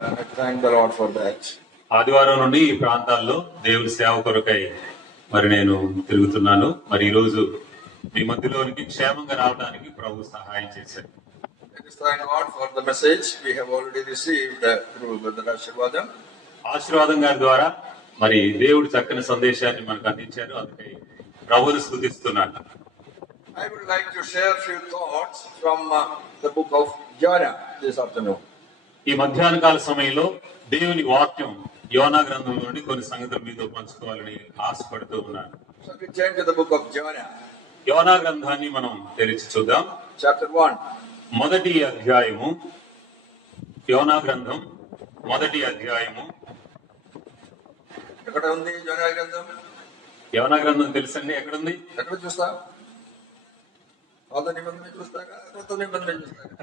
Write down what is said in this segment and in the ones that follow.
I thank the Lord for that. ఆదివారం నుండి ఈ ప్రాంతాల్లో దేవుని సేవ కొరకై మరి నేను తిరుగుతున్నాను. మరి ఈ రోజు మీ మధ్యలోనికి క్షేమంగా రావడానికి ప్రభు సహాయం చేశారు. Let us thank God for the message we have already received through Brother Ashirvadam. ఆశీర్వాదం గారి ద్వారా మరి దేవుడు చక్కని సందేశాన్ని మనకు అందించారు. అందుకై ప్రభువును స్తుతిస్తున్నాను. I would like to share a few thoughts from the book of Jonah this afternoon. ఈ మధ్యాహ్న కాల సమయంలో దేవుని వాక్యం యోనా గ్రంథం నుండి కొన్ని సంగతులు మీతో పంచుకోవాలని ఆశపడుతూ ఉన్నాను. So we turn to the book of Jonah. యోనా గ్రంథాన్ని మనం తెరిచి చూద్దాం. Chapter 1. మొదటి అధ్యాయము. యోనా గ్రంథం మొదటి అధ్యాయము. ఎక్కడ ఉంది యోనా గ్రంథం? యోనా గ్రంథం తెలుసండి? ఎక్కడుంది? ఎక్కడ చూస్తా? పాత నిబంధన చూస్తాగా, కొత్త నిబంధన చూస్తాగా?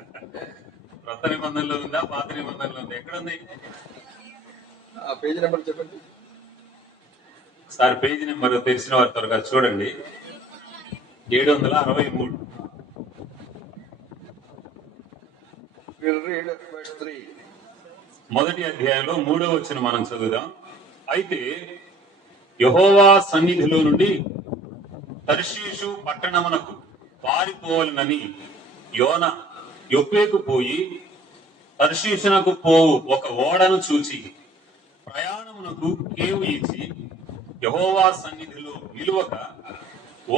కొత్త నిబంధనలో ఉందా, పాత నిబంధనలో ఉందా? ఎక్కడుంది? ఆ పేజీ నెంబర్ చెప్పండి. సార్ పేజీ నెంబర్ తెలిసిన వారి త్వరగా చూడండి. 763. We'll read verse 3. మొదటి అధ్యాయంలో 3వ వచనం మనం చదువుదాం. అయితే యెహోవా సన్నిధిలో నుండి తర్షీషు పట్టణమునకు పారిపోవాలనని యోనా యొప్పేకు పోయి తర్షీషునకు పోవు ఒక ఓడను చూచి ప్రయాణమునకు కేవు ఇచ్చి యెహోవా సన్నిధిలో నిలువక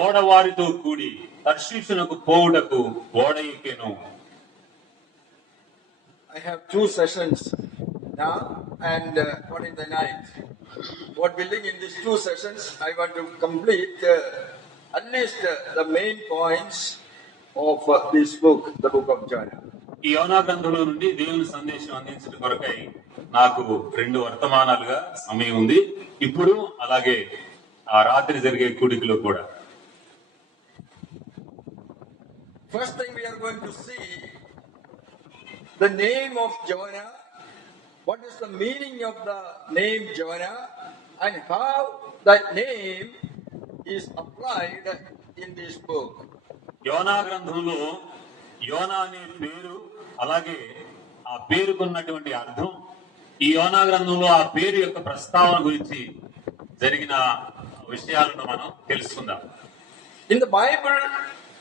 ఓడవారితో కూడి తర్షీషునకు పోవుటకు ఓడ ఎక్కెను. I have 2 sessions now and one in the night. God willing, in these 2 sessions, I want to complete at least the main points of this book, the book of Jonah. ఈ యోనా గ్రంథంలో నుండి దేవుని సందేశం అందించడం కొరకై నాకు 2 వర్తమానాలుగా సమయం ఉంది. ఇప్పుడు అలాగే ఆ రాత్రి జరిగే కూడికలో కూడా. First thing we are going to see the name of Jonah. What is the meaning of the name Jonah and how that name is applied in this book? యోనా గ్రంథంలో యోనా అనే పేరు, అలాగే ఆ పేరుకున్నటువంటి అర్థం, ఈ యోనా గ్రంథంలో ఆ పేరు యొక్క ప్రస్తావన గురించి జరిగిన విషయాలను మనం తెలుసుకుందాం. In the Bible,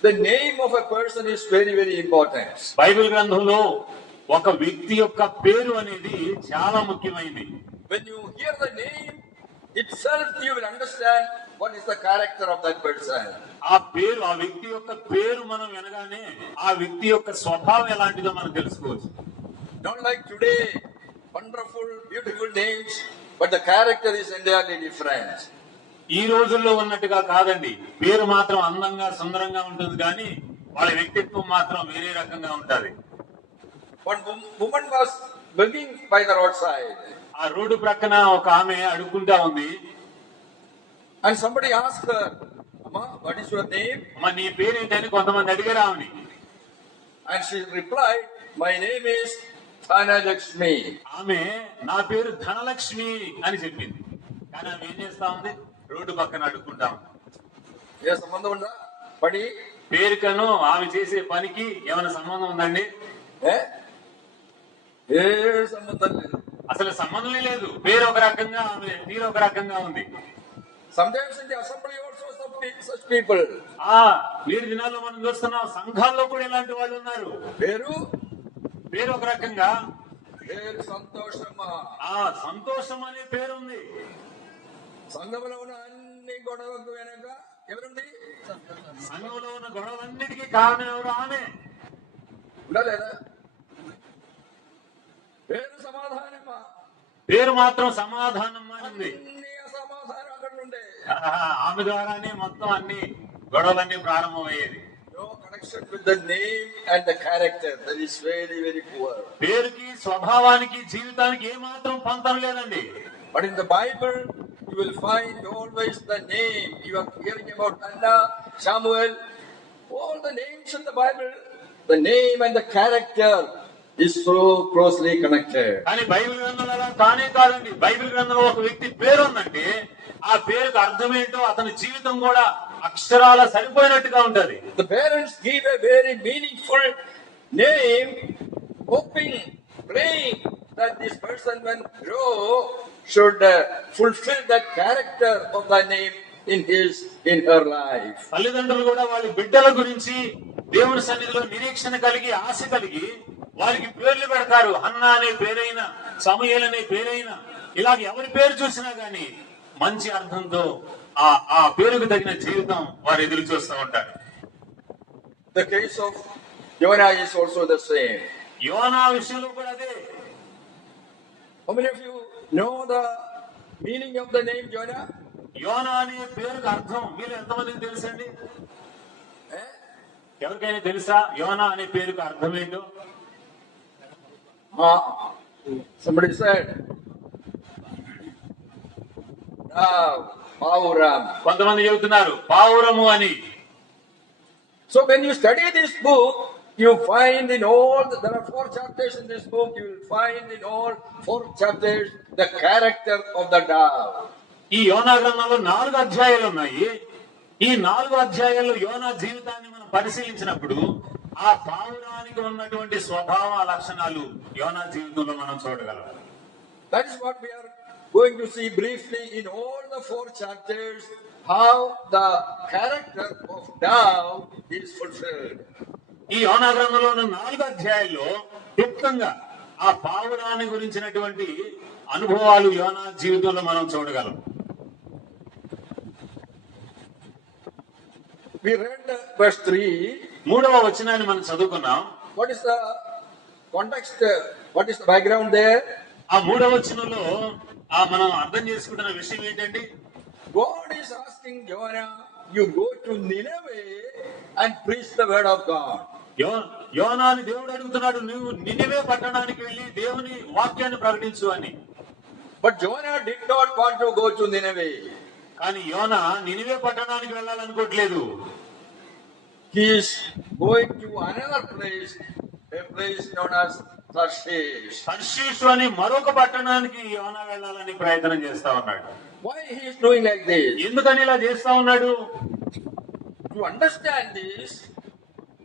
the name of a person is very, very important. Bible గ్రంథంలో ఒక వ్యక్తి యొక్క పేరు అనేది చాలా ముఖ్యమైనది. When you hear the name itself, you will understand what is the character of that person. ఆ పేరు, ఆ వ్యక్తి యొక్క పేరు మనం వినగానే ఆ వ్యక్తి యొక్క స్వభావం ఎలాంటిదో మనం తెలుసుకోవచ్చు. Not like today, wonderful, beautiful names, but the character is entirely different. ఈ రోజుల్లో ఉన్నట్టుగా కాదండి. పేరు మాత్రం అందంగా సుందరంగా ఉంటుంది, కానీ వాళ్ళ వ్యక్తిత్వం మాత్రం వేరే రకంగా ఉంటది. One woman was begging by the roadside. ఆ రోడ్డు ప్రక్కన ఒక ఆమె అడుక్కుంటా ఉంది. And somebody asked her, Amma, what is your name? అమ్మ, నీ పేరేంటని కొంతమంది అడిగారు ఆమెని. And she replied, my name is Dhanalakshmi. ఆమె నా పేరు ధనలక్ష్మి అని చెప్పింది. కానీ ఆమె ఏం చేస్తా ఉంది? రోడ్డు పక్కన అడుక్కుంటా ఉంది. ఏ సంబంధం ఉందా? పడి పేరుకను ఆమె చేసే పనికి ఏమైనా సంబంధం ఉందండి? ఏ సంబంధం లేదు. అసలు సంబంధమే లేదు. పేరు ఒక రకంగా, ఆమె తీరు ఒక రకంగా ఉంది. Sometimes in the assembly also such people. నేటి దినాల్లో మనం చూస్తున్నాం, సంఘాల్లో కూడా ఇలాంటి వాళ్ళు ఉన్నారు. పేరు ఒక రకంగా, పేరు సంతోషమా. సంతోషం అనే పేరు ఉంది. సంఘంలో ఉన్న అన్ని గొడవకు వెనక ఎవరుంది? సంఘంలో ఉన్న గొడవలన్నిటికీ కారణం ఎవరు? ఆమె. ఉండలేదా? పేరు సమాధానమా. పేరు మాత్రం సమాధానం ఉంది. అన్ని అసమాధానం అక్కడ ఉండే. ఆమె ద్వారానే మొత్తం అన్ని గొడవలన్నీ ప్రారంభమయ్యేది. No connection with the name and the character. That is very, very poor. పేరుకి, స్వభావానికి, జీవితానికి ఏమాత్రం పొంతన లేదండి. But in the Bible, you will find always the name. You are hearing about Hannah, Samuel, all the names in the Bible, the name and the character is so closely connected. కానీ Bible గ్రంథంలో అలా కానే కాదండి. Bible గ్రంథంలో ఒక వ్యక్తి పేరు ఉందంటే ఆ పేరుకు అర్థం ఏంటో అతని జీవితం కూడా అక్షరాల సరిపోయినట్టుగా ఉంటది. The parents give a very meaningful name, hoping, praying that this person, when grow, should fulfill that character of the name in her life. తల్లిదండ్రులు కూడా వాళ్ళ బిడ్డల గురించి దేవుని సన్నిధిలో నిరీక్షణ కలిగి ఆశ కలిగి వారికి పేర్లు పెడతారు. హన్నా అనే పేరైనా, సమూయేలు అనే పేరైనా, ఇలాగ ఎవరి పేరు చూసినా గానీ మంచి అర్థంతో ఆ పేరుకు తగిన జీవితం వారు ఎదురు చూస్తూ ఉంటారు. The case of Jonah is also the same. యోనా విషయంలో కూడా అదే. How many of you know the meaning of the name Jonah? యోనా అనే పేరుకు అర్థం మీరు ఎంతమందికి తెలుసండి? ఎవరికైనా తెలుసా యోనా అనే పేరుకు అర్థం ఏంటో? Somebody said, Pauram. కొంతమంది చెబుతున్నారు పావురము అని. So when you study this book, you find in all, there are 4 chapters in this book, you will find in all 4 chapters the character of the dove. ఈ యోనా గ్రంథంలో 4 అధ్యాయాలు ఉన్నాయి. ఈ 4 అధ్యాయాల్లో యోనా జీవితాన్ని మనం పరిశీలించినప్పుడు ఆ పావురానికి ఉన్నటువంటి స్వభావ లక్షణాలు యోనా జీవితంలో మనం చూడగలం. That is what we are going to see briefly in all the 4 chapters, how the character of dove is fulfilled. ఈ యోనా గ్రంథంలో 4 అధ్యాయాల్లో క్లుప్తంగా ఆ పావురాన్ని గురించినటువంటి అనుభవాలు యోనా జీవితంలో మనం చూడగలం. We read verse 3. 3వ వచనాన్ని మనం చదువుకున్నాం. What is the context? What is the background there? ఆ 3వ వచనంలో మనం అర్థం చేసుకుంటున్న విషయం ఏంటండి? God is asking Jonah, you go to Nineveh and preach the word of God. యోనాని దేవుడు అడుగుతున్నాడు, నువ్వు నినివే పట్టణానికి వెళ్ళి దేవుని వాక్యాన్ని ప్రకటించు అని. But Jonah did not want to go to Nineveh. కానీ యోనా నినివే పట్టణానికి వెళ్ళాలనుకోవట్లేదు. He is going to another place, a place known as Tarshish. తర్షీషు అని మరొక పట్టణానికి యోనా వెళ్ళాలని ప్రయత్నం చేస్తా ఉన్నాడు. Why he is doing like this? ఎందుకని ఇలా చేస్తా ఉన్నాడు? To understand this,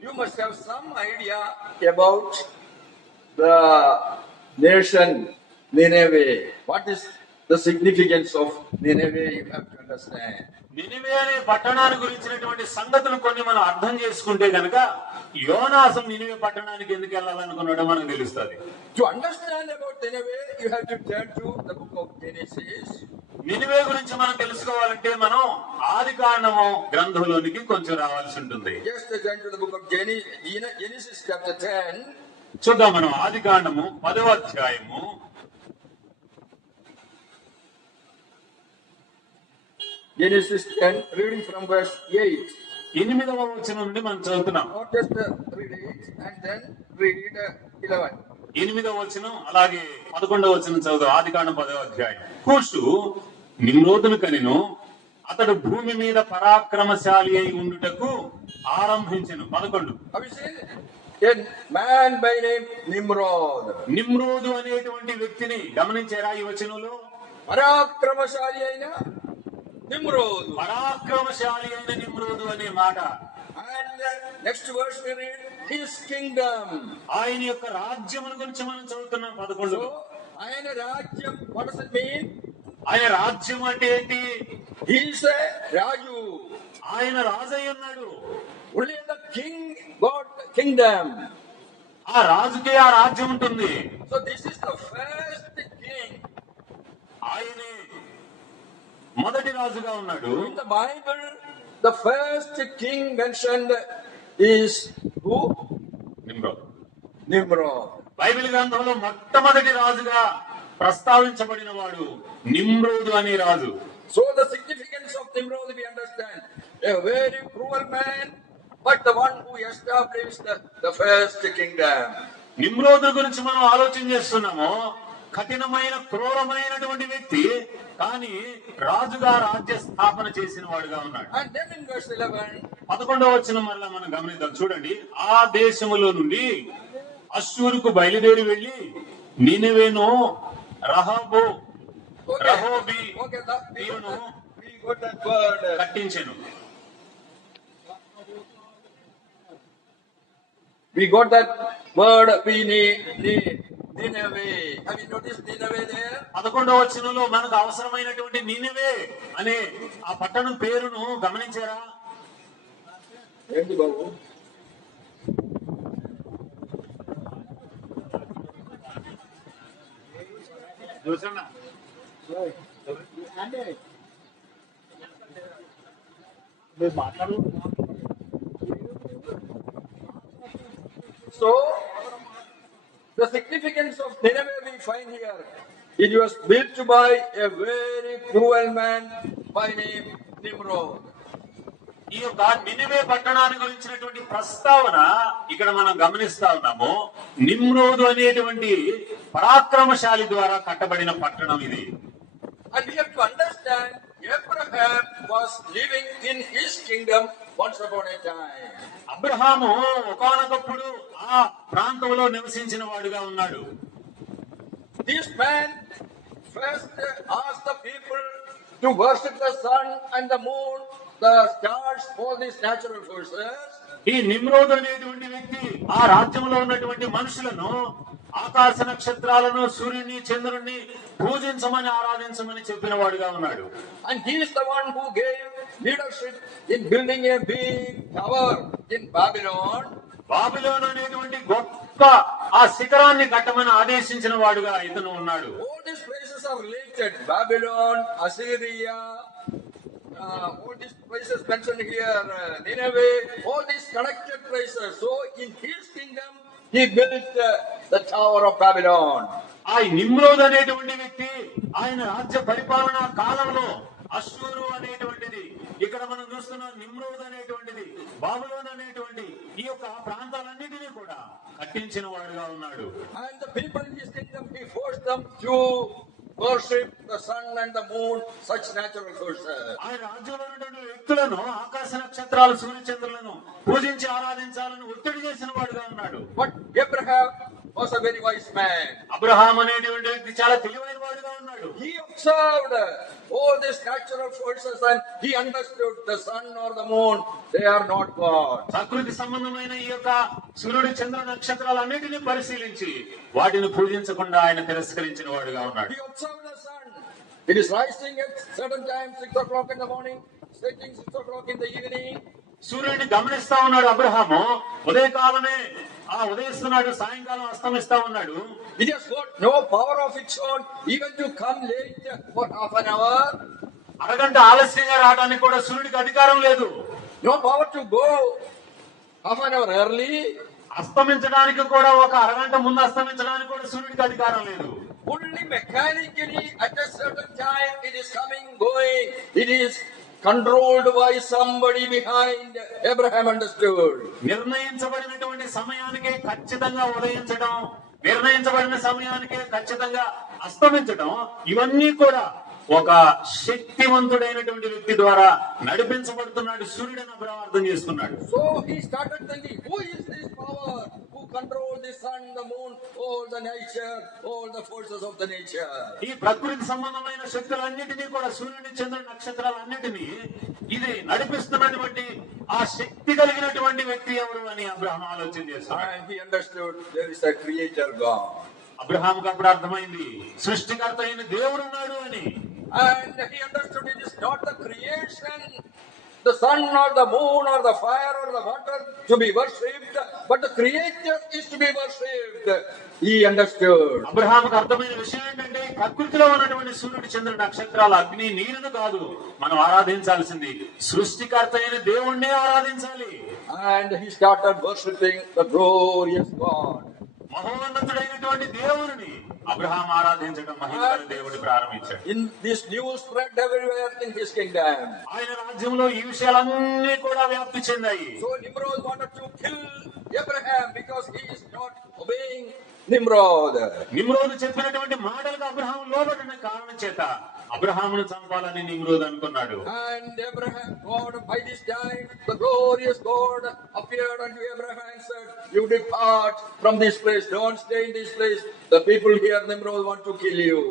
you must have some idea about the nation Nineveh. What is the significance of Nineveh? You have to understand. Nineveh అనే పట్టణాన్ని గురించినటువంటి సంగతులు కొన్ని మనం అర్థం చేసుకుంటే గనక యోనా అసలు నినివే పట్టణానికి ఎందుకు వెళ్ళాలనుకున్నాడో మనకు తెలుస్తుంది. To understand about Nineveh, you have to turn to the book of Genesis. Nineveh గురించి మనం తెలుసుకోవాలంటే మనం ఆదికాండము గ్రంథంలోనికి కొంచెం రావాల్సి ఉంటుంది. Just turn to the book of Genesis chapter 10. చూద్దాం మనం ఆదికాండము 10వ అధ్యాయము Genesis 10, reading from verse 8. 8వ వచనం నుండి మనం చదువుతున్నాం. Not just read 8 and then read 11. 8వ వచనం అలాగే 11వ వచనం చదువు. ఆదికాండం 10వ అధ్యాయం. కూషు నిమ్రోదును కనెను, అతడు భూమి మీద పరాక్రమశాలి అయి ఉండుటకు ఆరంభించెను. 11. Have you seen a man by name Nimrod? నిమ్రోదు అనేటువంటి వ్యక్తిని గమనించారా ఈ వచనంలో? పరాక్రమశాలి అయిన Nimrod. పరాక్రమశాలి అయిన నిమ్రోదు అనే మాట. And next verse we read his kingdom. ఆయన యొక్క రాజ్యమును గురించి మనం చదువుతున్నాం 11. So, ఆయన రాజ్యం, what does it mean? ఆయన రాజ్యం అంటే ఏంటి? He is a Raju. ఆయన రాజై ఉన్నాడు. Only the king got kingdom. ఆ రాజుకే ఆ రాజ్యం ఉంటుంది. So this is the first king. ఆయనే మొదటి రాజుగా ఉన్నాడు. In the Bible, the first king mentioned is who? Nimrod. Bible గ్రంథంలో మొట్టమొదటి రాజుగా ప్రస్తావించబడిన వాడు నిమ్రోదు అనే రాజు. So the significance of Nimrod we understand. A very cruel man, but the one who established the first kingdom. నిమ్రోదు గురించి మనం ఆలోచన చేస్తున్నాము. కఠినమైన క్రూరమైనటువంటి వ్యక్తి, కానీ రాజుగా రాజ్య స్థాపన చేసిన వాడుగా ఉన్నాడు. And then in verse 11, 11వ వచనం మరలా మనం గమనిద్దాం. చూడండి, ఆ దేశములో నుండి అశ్షూరుకు బయలుదేరి వెళ్లి నినివేను రహోబి కట్టించెను. We got that word, we need Nineveh. Have you noticed Nineveh there? 11వ వచనంలో మనకు అవసరమైనటువంటి నినివే అనే ఆ పట్టణం పేరును గమనించారా? ఏంటి బాబు? చూసన్నా So, the significance of Nineveh we find here. It was built by a very cruel man by name Nimrod. ఈ యొక్క నినివే పట్టణాన్ని గురించినటువంటి ప్రస్తావన ఇక్కడ మనం గమనిస్తా ఉన్నాము. నిమ్రోదు అనేటువంటి పరాక్రమశాలి ద్వారా కట్టబడిన పట్టణం ఇది. And we have to understand Abraham was living in his kingdom once upon a time. Abraham ఒకానొకప్పుడు ఆ ప్రాంతంలో నివసించిన వాడుగా ఉన్నాడు. This man first asked the people to worship the sun and the moon, the stars, all these natural forces. ఈ నిమ్రోదు అనేటువంటి వ్యక్తి ఆ రాజ్యంలో ఉన్నటువంటి మనుషులను ఆకాశ నక్షత్రాలను, సూర్యుని, చంద్రుణ్ణి పూజించమని, ఆరాధించమని చెప్పిన వాడుగా ఉన్నాడు. And he is the one who gave leadership in building a big tower in Babylon. Babylon అనేటువంటి గొప్ప ఆ శిఖరాన్ని కట్టమని ఆదేశించిన వాడుగా ఇతను ఉన్నాడు. All these places are related. Babylon, Assyria, all these places mentioned here, Nineveh, all these connected places. So in his kingdom, he built the Tower of Babylon. ఆ నిమ్రోద్ అనేటువంటి వ్యక్తి ఆయన రాజ్య పరిపాలనా కాలంలో అశ్షూరు అనేటువంటిది, ఇక్కడ మనం చూస్తున్న నిమ్రోద్ అనేటువంటిది, బాబులోన్ అనేటువంటి ఈ యొక్క ప్రాంతాలన్నిటినీ కూడా కట్టించిన వాడుగా ఉన్నాడు. And the people in his kingdom, he forced them to worship the sun and the moon, such natural forces. ఆయన రాజ్యంలో ఉన్నటువంటి వ్యక్తులను ఆకాశ నక్షత్రాలు, సూర్యచంద్రులను పూజించి ఆరాధించాలని ఒత్తిడి చేసిన వాడుగా ఉన్నాడు. But Abraham was a very wise man. Abraham అనేటువంటి వ్యక్తి చాలా తెలివైన వాడుగా ఉన్నాడు. He observed all these natural forces and he understood the sun or the moon, they are not God. ప్రకృతి సంబంధమైన ఈ యొక్క సూర్యుడు, చంద్ర నక్షత్రాలన్నిటినీ పరిశీలించి వాటిని పూజించకుండా ఆయన తిరస్కరించిన వాడుగా ఉన్నాడు. He observed the sun. It is rising at certain time, 6 o'clock in the morning, setting 6 o'clock in the evening. సూర్యుడిని గమనిస్తా ఉన్నాడు అబ్రహాము. ఉదయకాలమే ఆ ఉదయిస్తున్నాడు, సాయంకాలం అస్తమిస్తా ఉన్నాడు. It has got no power of its own, even to come late for half an hour. అరగంట ఆలస్యంగా రావడానికి కూడా సూర్యుడికి అధికారం లేదు. No power to go half an hour early. అస్తమించడానికి కూడా ఒక అరగంట ముందు అస్తమించడానికి కూడా సూర్యుడికి అధికారం లేదు. Only mechanically at a certain time it is coming, going. It is controlled by somebody behind. Abraham understood. నిర్ణయించబడినటువంటి సమయానికే ఖచ్చితంగా ఉదయించడం, నిర్ణయించబడిన సమయానికే ఖచ్చితంగా అస్తమించడం, ఇవన్నీ కూడా ఒక శక్తివంతుడైనటువంటి వ్యక్తి ద్వారా నడిపించబడుతున్నాడు సూర్యుడని అబ్రహాం అర్థం చేసుకున్నాడు. So he started thinking, who is this power who controls the sun, the moon, all the nature, all the forces of the nature? ఈ ప్రకృతి సంబంధమైన శక్తులన్నిటినీ కూడా, సూర్యుని, చంద్రుని, నక్షత్రాలన్నిటినీ ఇది నడిపిస్తున్నటువంటి ఆ శక్తి కలిగినటువంటి వ్యక్తి ఎవరు అని అబ్రహాం ఆలోచన చేశాడు. And he understood there is a creator God. అబ్రహాంకు అప్పుడు అర్థమైంది సృష్టికర్త అయిన దేవుడు ఉన్నాడు అని. And he understood it is not the creation, the sun or the moon or the fire or the water to be worshipped, but the creator is to be worshipped. He understood. అబ్రహాంకు అర్థమైన విషయం ఏంటంటే ప్రకృతిలో ఉన్నటువంటి సూర్యుడు, చంద్రుడు, నక్షత్రాలు, అగ్ని, నీరును కాదు మనం ఆరాధించాల్సింది, సృష్టికర్త అయిన దేవుణ్ణే ఆరాధించాలి. And he started worshipping the glorious God. మహోన్నతుడైనటువంటి దేవుడిని అబ్రహాం ఆరాధించడం, మహిమగల దేవుడి ప్రారంభించాడు. In this news spread everywhere in his kingdom. ఆయన రాజ్యంలో ఈ విషయాలన్నీ కూడా వ్యాప్తి చెందాయి. So Nimrod wanted to kill Abraham because he is not obeying Nimrod. నిమ్రోదు చెప్పినటువంటి మాటలకు అబ్రహాం లోబడిన కారణం చేత అబ్రహామును చంపాలని నిమ్రోదు అనుకున్నాడు. And Abraham, God, by this time, the glorious God appeared unto Abraham and said, you depart from this place, don't stay in this place. The people here, Nimrod, want to kill you.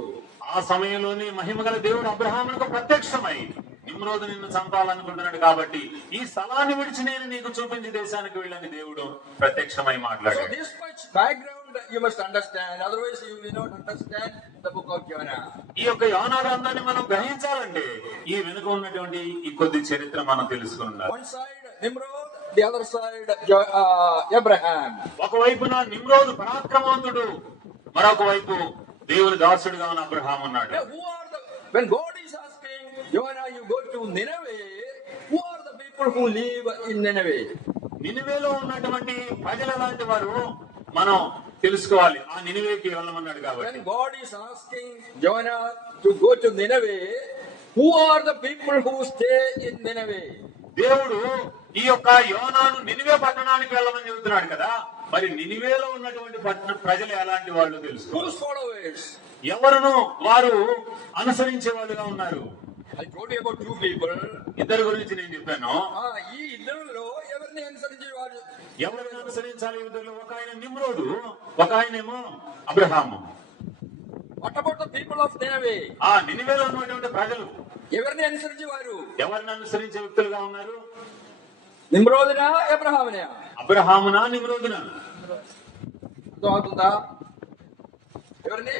ఆ సమయంలోనే మహిమగల దేవుడు అబ్రహామునకు ప్రత్యక్షమై నిమ్రోదు నిన్ను చంపాలనుకుంటున్నాడు కాబట్టి ఈ స్థలాన్ని విడిచి నేను నీకు చూపించి దేశానికి వెళ్ళని దేవుడు ప్రత్యక్షమై So మాట్లాడాడు. this much background you must understand. Otherwise, you will not understand the book of Jonah. ఈ యొక్క యోనా గ్రంథాన్ని మనం గ్రహించాలంటే ఈ వెనుక ఉన్నటువంటి ఈ కొద్ది చరిత్ర మనం తెలుసుకుని ఉండాలి. One side Nimrod, the other side Abraham. ఒకవైపున నిమ్రోదు పరాక్రమవంతుడు, మరొక వైపు దేవుని దాసుడుగా ఉన్న అబ్రహాం ఉన్నాడు. Now, when God is asking Jonah, you go to Nineveh, who are the people who live in Nineveh? నినివేలో ఉన్నటువంటి ప్రజలు ఎలాంటి వారు మనం తెలుసుకోవాలి. ఆ నినివేకి వెళ్ళమన్నాడు కాబట్టి. When God is asking Jonah to go to Nineveh, who are the people who stay in Nineveh? దేవుడు ఈ యొక్క యోనాను నినివే పట్టణానికి వెళ్ళమని చెబుతున్నాడు కదా, మరి నినివేలో ఉన్నటువంటి ప్రజలు ఎలాంటి వాళ్ళు తెలుసు. Whose followers? ఎవరును వారు అనుసరించే వాళ్ళుగా ఉన్నారు. I told you about two people. ఇద్దరు గురించి నేను చెప్పాను. ఈ ఇద్దరులో ఎవరిని అనుసరించేవారు? ఎవరిని అనుసరించాలి ఇద్దరు? ఒక ఆయన నిమ్రోదు, ఒక ఆయనేమో Abraham. What about the people of Nineveh? ఆ నినివేలో ఉన్నటువంటి ప్రజలు ఎవరిని అనుసరించేవారు? ఎవరిని అనుసరించే వ్యక్తులుగా ఉన్నారు? నిమ్రోదునా అబ్రహామునా? అబ్రహామునా నిమ్రోదునా? అవుతుందా? ఎవరిని?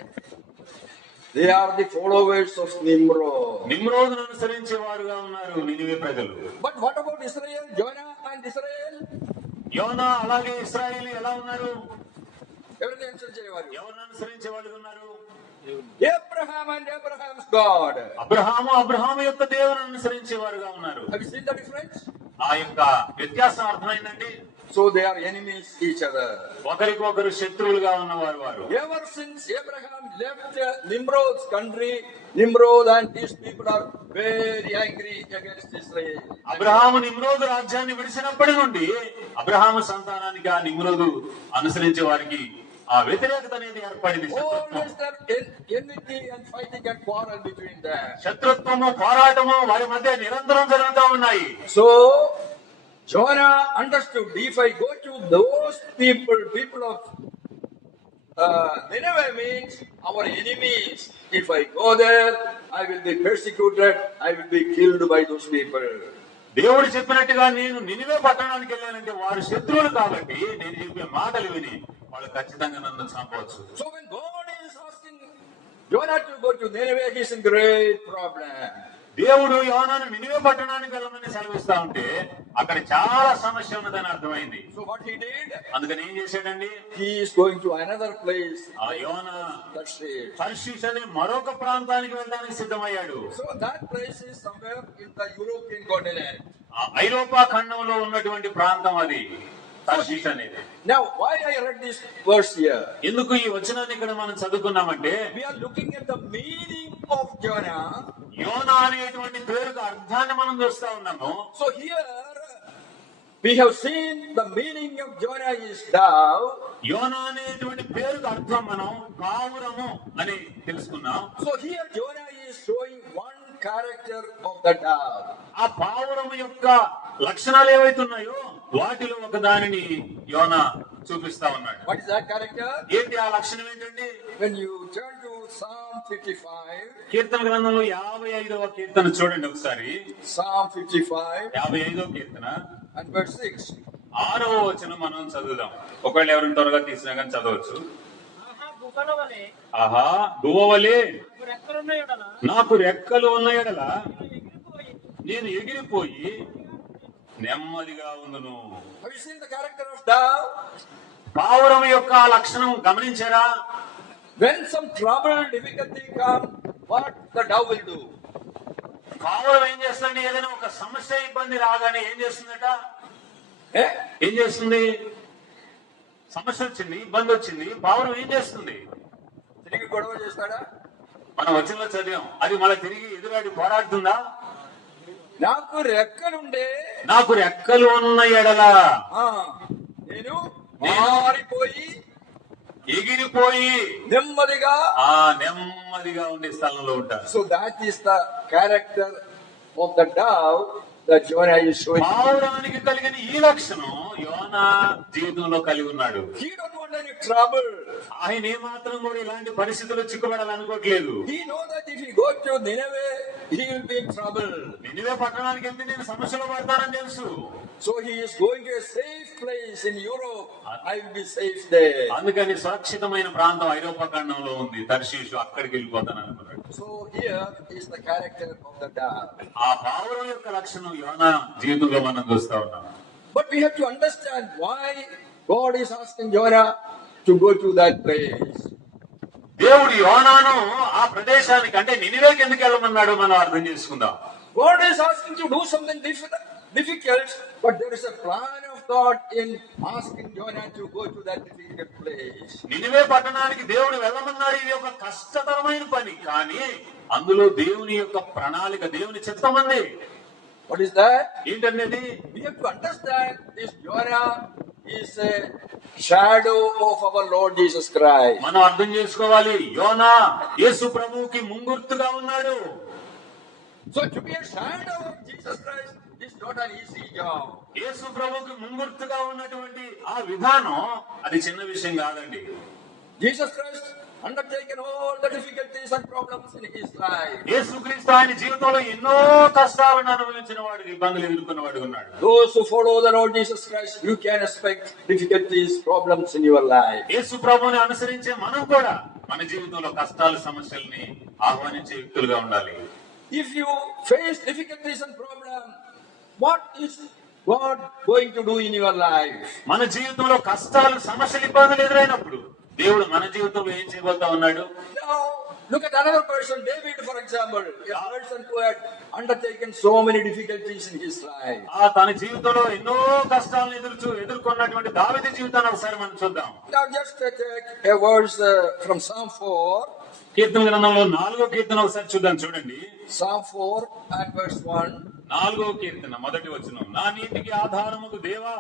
They are the followers of Nimrod. నిమ్రోదును అనుసరించే వారుగా ఉన్నారు నినివే ప్రజలు. But what about Israel? Jonah and Israel? యోనా అలాగే ఇశ్రాయేలు ఎలా ఉన్నారు? ఎవరిని అనుసరించేవారు? ఎవరిని అనుసరించే వాళ్ళు ఉన్నారు? Abraham and Abraham's God. Abraham యొక్క దేవుని అనుసరించే వారుగా ఉన్నారు. Have you seen the difference? ఆ యొక్క వ్యత్యాసం అర్థమైందండి. So they are enemies each other. ఒకరికొకరు శత్రువులుగా ఉన్నవారు వారు. Ever since Abraham left Nimrod's country, Nimrod and his people are very angry against Israel. Abraham నిమ్రోదు రాజ్యాన్ని విడిచినప్పటి నుండి అబ్రహాము సంతానానికి ఆ నిమ్రోదు అనుసరించే వారికి ఆ వ్యతిరేకత అనేది ఏర్పడింది. Always there enmity and fighting and quarrel between them. శత్రుత్వము, పోరాటము వారి మధ్య నిరంతరం జరుగుతూ ఉన్నాయి. So Jonah understood, if I go to those people of Nineveh means our enemies. If I go there, I will be persecuted, I will be killed by those people. దేవుడు చెప్పినట్టుగా నేను నినివే పట్టణానికి వెళ్ళానంటే వారు శత్రువులు కాబట్టి నేను చెప్పే మాటలు విని వాళ్ళు ఖచ్చితంగా నన్ను చంపవచ్చు. So when God is asking Jonah to go to Nineveh, he is in great problem. దేవుడు యోనాను నినివే పట్టణానికి వెళ్ళమని సెలవిస్తా ఉంటే అక్కడ చాలా సమస్య ఉన్నదని అర్థమైంది. So what he did? అందుకని ఏం చేశాడండి? He is going to another place. ఆ యోనా Tarshish. తర్షీష్ అనే మరొక ప్రాంతానికి వెళ్ళడానికి సిద్ధమయ్యాడు. So that place is somewhere in the European continent. ఆ ఐరోపా ఖండంలో ఉన్నటువంటి ప్రాంతం అది తర్షీష్ అనేది. Now why I read this verse here? ఎందుకు ఈ వచనాన్ని ఇక్కడ మనం చదువుకున్నామంటే We are looking at the meaning of Jonah. యోనా అనేటువంటి పేరుకు అర్థాన్ని మనం చూస్తా ఉన్నాము. So here we have seen the meaning of Jonah is dove. యోనా అనేటువంటి పేరుకు అర్థం మనం పావురము అని తెలుసుకున్నాం. So here Jonah is showing one character of the dove. ఆ పావురము యొక్క లక్షణాలు ఏవైతున్నాయో వాటిలో ఒక దానిని యోనా చూపిస్తా ఉన్నాడు. What is that character? ఏంటి ఆ లక్షణం ఏంటండి? When you turn to Psalm 55, కీర్తన గ్రంథంలో 55వ కీర్తన చూడండి ఒకసారి. Psalm 55 55వ Keerthana and verse 6. 6వ వచనం మనం చదువుదాం. ఒకవేళ ఎవరిని త్వరగా తీసినా కానీ చదవచ్చు. ఆహా గువ్వవలే నాకు రెక్కలు ఉన్న ఎడల నేను ఎగిరిపోయి నెమ్మదిగా ఉండును. Have you seen the character of dove? పావురం యొక్క లక్షణం గమనించారా? When some trouble, difficulty come, what the dove will do? పావురం ఏం చేస్తుంది? ఏదైనా ఒక సమస్య, ఇబ్బంది రాగానే ఏం చేస్తుందట? ఏం చేస్తుంది? సమస్య వచ్చింది, ఇబ్బంది వచ్చింది, పావురం ఏం చేస్తుంది? తిరిగి గొడవ చేస్తాడా? మనం వచనంలో చదివాం. అది మళ్ళీ తిరిగి ఎదురాడి పోరాడుతుందా? నాకు రెక్కలుండే, నాకు రెక్కలు ఉన్న ఎడల నేను మారిపోయి ఎగిరిపోయి నెమ్మదిగా నెమ్మదిగా ఉండే స్థలంలో ఉంటాను. So that is the character of the dove that Jonah is showing. పావురానికి కలిగిన ఈ లక్షణం యోనా జీవితంలో కలిగి ఉన్నాడు. He don't want any trouble. ఆయన ఏమాత్రం కూడా ఇలాంటి పరిస్థితుల్లో చిక్కుపడాలనుకోవట్లేదు. He knows that if he goes to Nineveh, he will be in trouble. Nineveh పట్టణానికి వెళ్తే నేను సమస్యలో పడతానని తెలుసు. So he is going to a safe place in Europe. I will be safe there. అందుకని సురక్షితమైన ప్రాంతం ఐరోపా ఖండంలో ఉంది, తర్షీషు, అక్కడికి వెళ్ళిపోతాను అనుకున్నాడు. So here is the character of the dove. ఆ పావురం యొక్క లక్షణం యోనా జీవితంలో మనం చూస్తా ఉన్నాం. But we have to understand why God is asking Jonah to go to that place. దేవుడు యోనాను ఆ ప్రదేశానికి అంటే నినివేకి ఎందుకు వెళ్ళమన్నాడు మనం అర్థం చేసుకుందాం. God is asking to do something difficult, but there is a plan of God in asking Jonah to go to that difficult place. Nineveh పట్టణానికి దేవుడు వెళ్ళమన్నాడు. ఇది ఒక కష్టతరమైన పని, కానీ అందులో దేవుని యొక్క ప్రణాళిక, దేవుని చిత్తం ఉంది. What is that? ఏంటనేది We have to understand this Jonah is a shadow of our Lord Jesus Christ. మనం అర్థం చేసుకోవాలి, యోనా యేసు ప్రభువుకి ముంగుర్తుగా ఉన్నాడు. So to be a shadow of Jesus Christ is not an easy job. యేసు ప్రభువుకి ముంగుర్తుగా ఉన్నటువంటి ఆ విధానం అది చిన్న విషయం కాదండి. Jesus Christ undertaken all the difficulties and problems in his life. యేసుక్రీస్తు ఆయన జీవితంలో ఎన్నో కష్టాలను అనుభవించిన వాడు, ఇబ్బందులు ఎదుర్కొన్న వాడు ఉన్నాడు. Those who follow the Lord Jesus Christ, you can expect difficulties, problems in your life. యేసు ప్రభువుని అనుసరించే మనం కూడా మన జీవితంలో కష్టాలు, సమస్యల్ని ఆహ్వానించే వ్యక్తులుగా ఉండాలి. If you face difficulties and problems, what is God going to do in your life? మన జీవితంలో కష్టాలు, సమస్యలు, ఇబ్బందులు ఎదురైనప్పుడు దేవుడు మన జీవితంలో ఏం చేయబోతా ఉన్నాడు? Now, look at another person, David, for example, a person who had undertaken so many difficulties in his life. తన జీవితంలో ఎన్నో కష్టాలను ఎదుర్కొన్నటువంటి దావీదు జీవితాన్ని ఒకసారి మనం చూద్దాం. Now, just take a verse from Psalm 4. కీర్తన గ్రంథంలో 4వ కీర్తన ఒకసారి చూద్దాం. చూడండి, Psalm 4 and verse 1. 4వ కీర్తన మొదటి వచనం. నా నీతికి ఆధారముకు దేవా,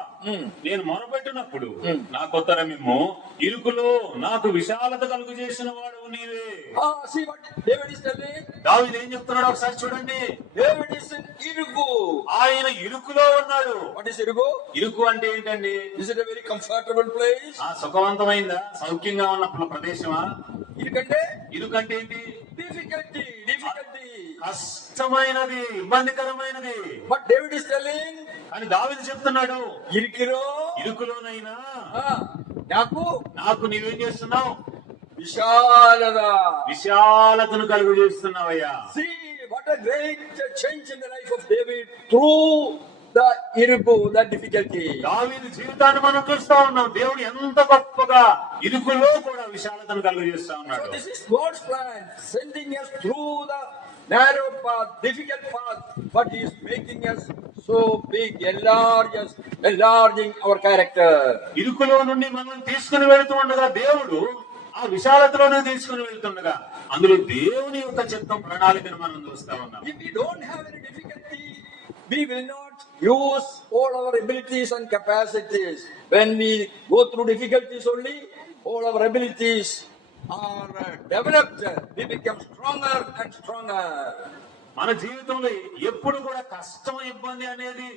నేను మొరపెట్టినప్పుడు నాకు ఉత్తరమిమ్ము. ఇరుకులో నాకు విశాలత కలుగు చేసిన వాడు నీవే. See what David is telling? దావీదు ఏం చెప్తున్నాడు ఒకసారి చూడండి. David is in Irugu. ఆయన ఇరుకులో ఉన్నాడు. What is Irugu? ఇరుకు అంటే ఏంటండి? Is it a very comfortable place? సుఖవంతమైందా, సౌఖ్యంగా ఉన్న ప్రదేశమా? ఇరుకంటే ఏంటి? difficulty. కష్టమైనది, ఇబ్బందికరమైనది. But David is telling, అని దావీదు చెప్తున్నాడు, ఇరుకులోనైనా నాకు నీవేం చేస్తున్నావు? విశాలతను కలుగు చేస్తున్నావయ్యా. See what a great change in the life of David through the iruku, the difficulty. దావీదు జీవితాన్ని మనం చూస్తా ఉన్నాం. దేవుడు ఎంత గొప్పగా ఇరుకులో కూడా విశాలతను కలుగు చేస్తా ఉన్నాడు. So this is God's plan, sending us through the narrow path, difficult path, but he is making us so big, enlarging our character. ఇరుకులో నుండి మనం తీసుకుని వెళుతూ ఉండగా దేవుడు ఆ విశాలతలోనే తీసుకుని వెళ్తుండగా అందులో దేవుని యొక్క చిత్తం, ప్రణాళికను మనం చూస్తా ఉన్నాం. If we don't have any difficulty, we will not use all our abilities and capacities. When we go through difficulties only, all our abilities are developed. We become stronger and stronger. మన జీవితంలో ఎప్పుడు కూడా కష్టం, ఇబ్బంది అనేది